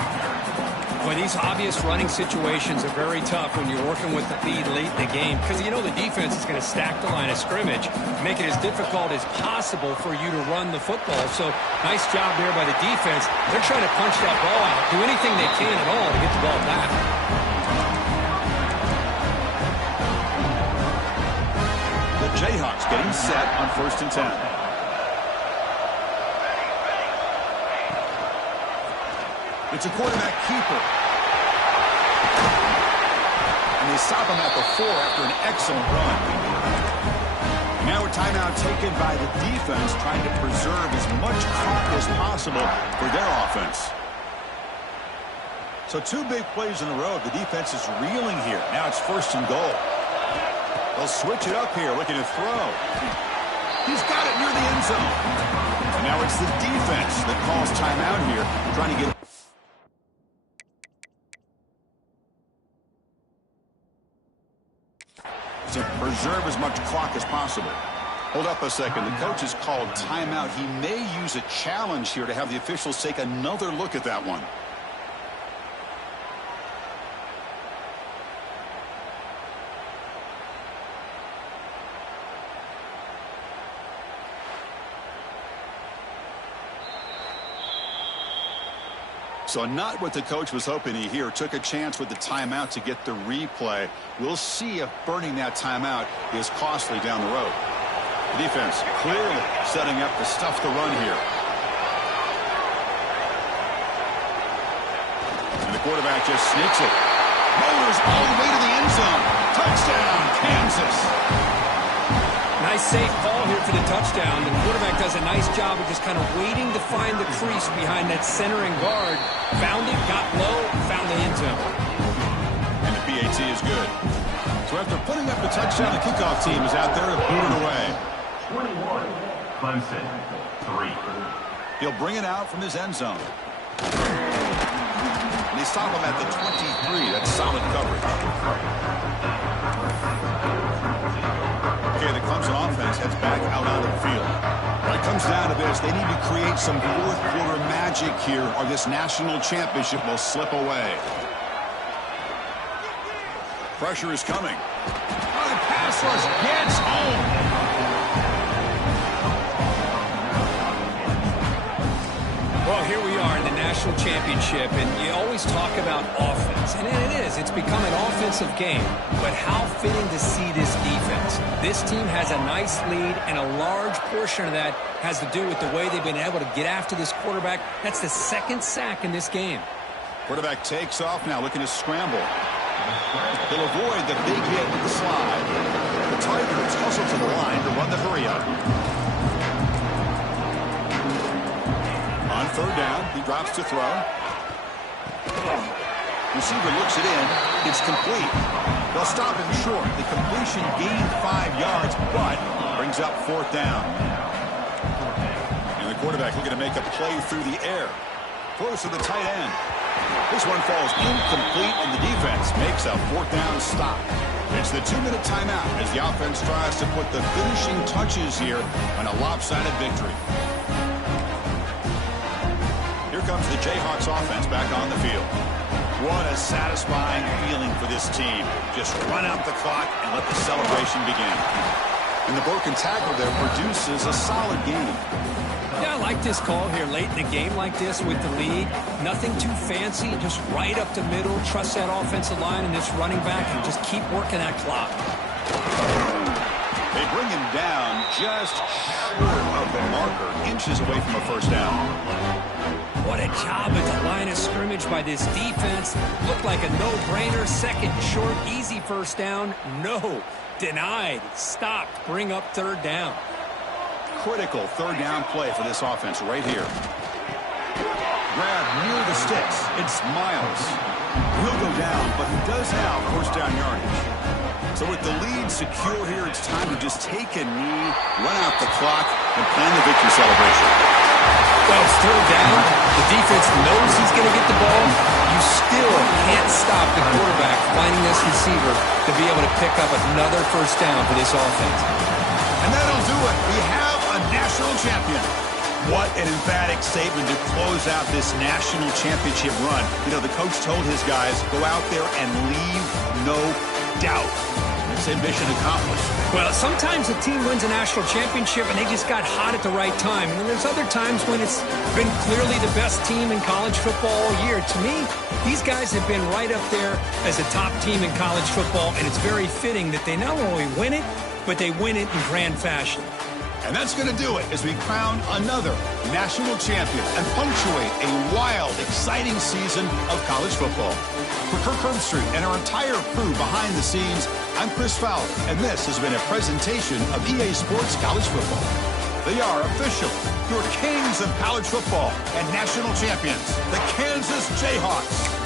2. Well, these obvious running situations are very tough when you're working with the lead late in the game because you know the defense is going to stack the line of scrimmage, make it as difficult as possible for you to run the football. So nice job there by the defense. They're trying to punch that ball out, do anything they can at all to get the ball back. The Jayhawks getting set on 1st and 10. It's a quarterback keeper. And they stop him at the 4 after an excellent run. And now a timeout taken by the defense, trying to preserve as much clock as possible for their offense. So 2 big plays in a row. The defense is reeling here. Now it's 1st and goal. They'll switch it up here, looking to throw. He's got it near the end zone. And now it's the defense that calls timeout here, trying to get to preserve as much clock as possible. Hold up a second. The coach has called timeout. He may use a challenge here to have the officials take another look at that one. So not what the coach was hoping to hear. Took a chance with the timeout to get the replay. We'll see if burning that timeout is costly down the road. The defense clearly setting up to stuff the run here. And the quarterback just sneaks it. Motors all the way to the end zone. Touchdown, Kansas. Nice safe call here for the touchdown. The quarterback does a nice job of just kind of waiting to find the crease behind that centering guard. Found it, got low, found the end zone. And the PAT is good. So after putting up the touchdown, the kickoff team is out there to boot it away. 21, Clemson, 3. He'll bring it out from his end zone. And they stop him at the 23. That's solid coverage. Okay, the Clemson offense heads back out onto the field. When it comes down to this, they need to create some fourth quarter magic here or this national championship will slip away. Pressure is coming. Oh, the pass rush gets home. Well, here we are in the national championship, and you always talk about offense, and it is. It's become an offensive game, but how fitting to see this defense. This team has a nice lead, and a large portion of that has to do with the way they've been able to get after this quarterback. That's the 2nd sack in this game. Quarterback takes off now, looking to scramble. He'll avoid the big hit with the slide. The Tigers hustle to the line to run the hurry up. third down. He drops to throw. Receiver looks it in. It's complete. They'll stop him short. The completion gained 5 yards, but brings up fourth down. And the quarterback looking to make a play through the air. Close to the tight end. This one falls incomplete, and the defense makes a fourth down stop. It's the 2-minute timeout as the offense tries to put the finishing touches here on a lopsided victory. Here comes the Jayhawks offense back on the field. What a satisfying feeling for this team. Just run out the clock and let the celebration begin. And the broken tackle there produces a solid game. Yeah, I like this call here late in the game like this with the lead. Nothing too fancy, just right up the middle. Trust that offensive line and this running back and just keep working that clock. They bring him down just short of the marker, inches away from a first down. What a job at the line of scrimmage by this defense. Looked like a no-brainer. Second short, easy first down. No, denied, stopped, bring up third down. Critical third down play for this offense right here. Grab near the sticks. It's Miles. He'll go down, but he does have first down yardage. So with the lead secure here, it's time to just take a knee, run out the clock, and plan the victory celebration. Well, it's third down. The defense knows he's going to get the ball. You still can't stop the quarterback finding this receiver to be able to pick up another first down for this offense. And that'll do it. We have a national champion. What an emphatic statement to close out this national championship run. You know, the coach told his guys, go out there and leave no doubt. It's a mission accomplished. Well, sometimes a team wins a national championship and they just got hot at the right time. And then there's other times when it's been clearly the best team in college football all year. To me, these guys have been right up there as a top team in college football, and it's very fitting that they not only win it, but they win it in grand fashion. And that's going to do it as we crown another national champion and punctuate a wild, exciting season of college football. For Kirk Herbstreit and our entire crew behind the scenes, I'm Chris Fowler, and this has been a presentation of EA Sports College Football. They are officially your kings of college football and national champions, the Kansas Jayhawks.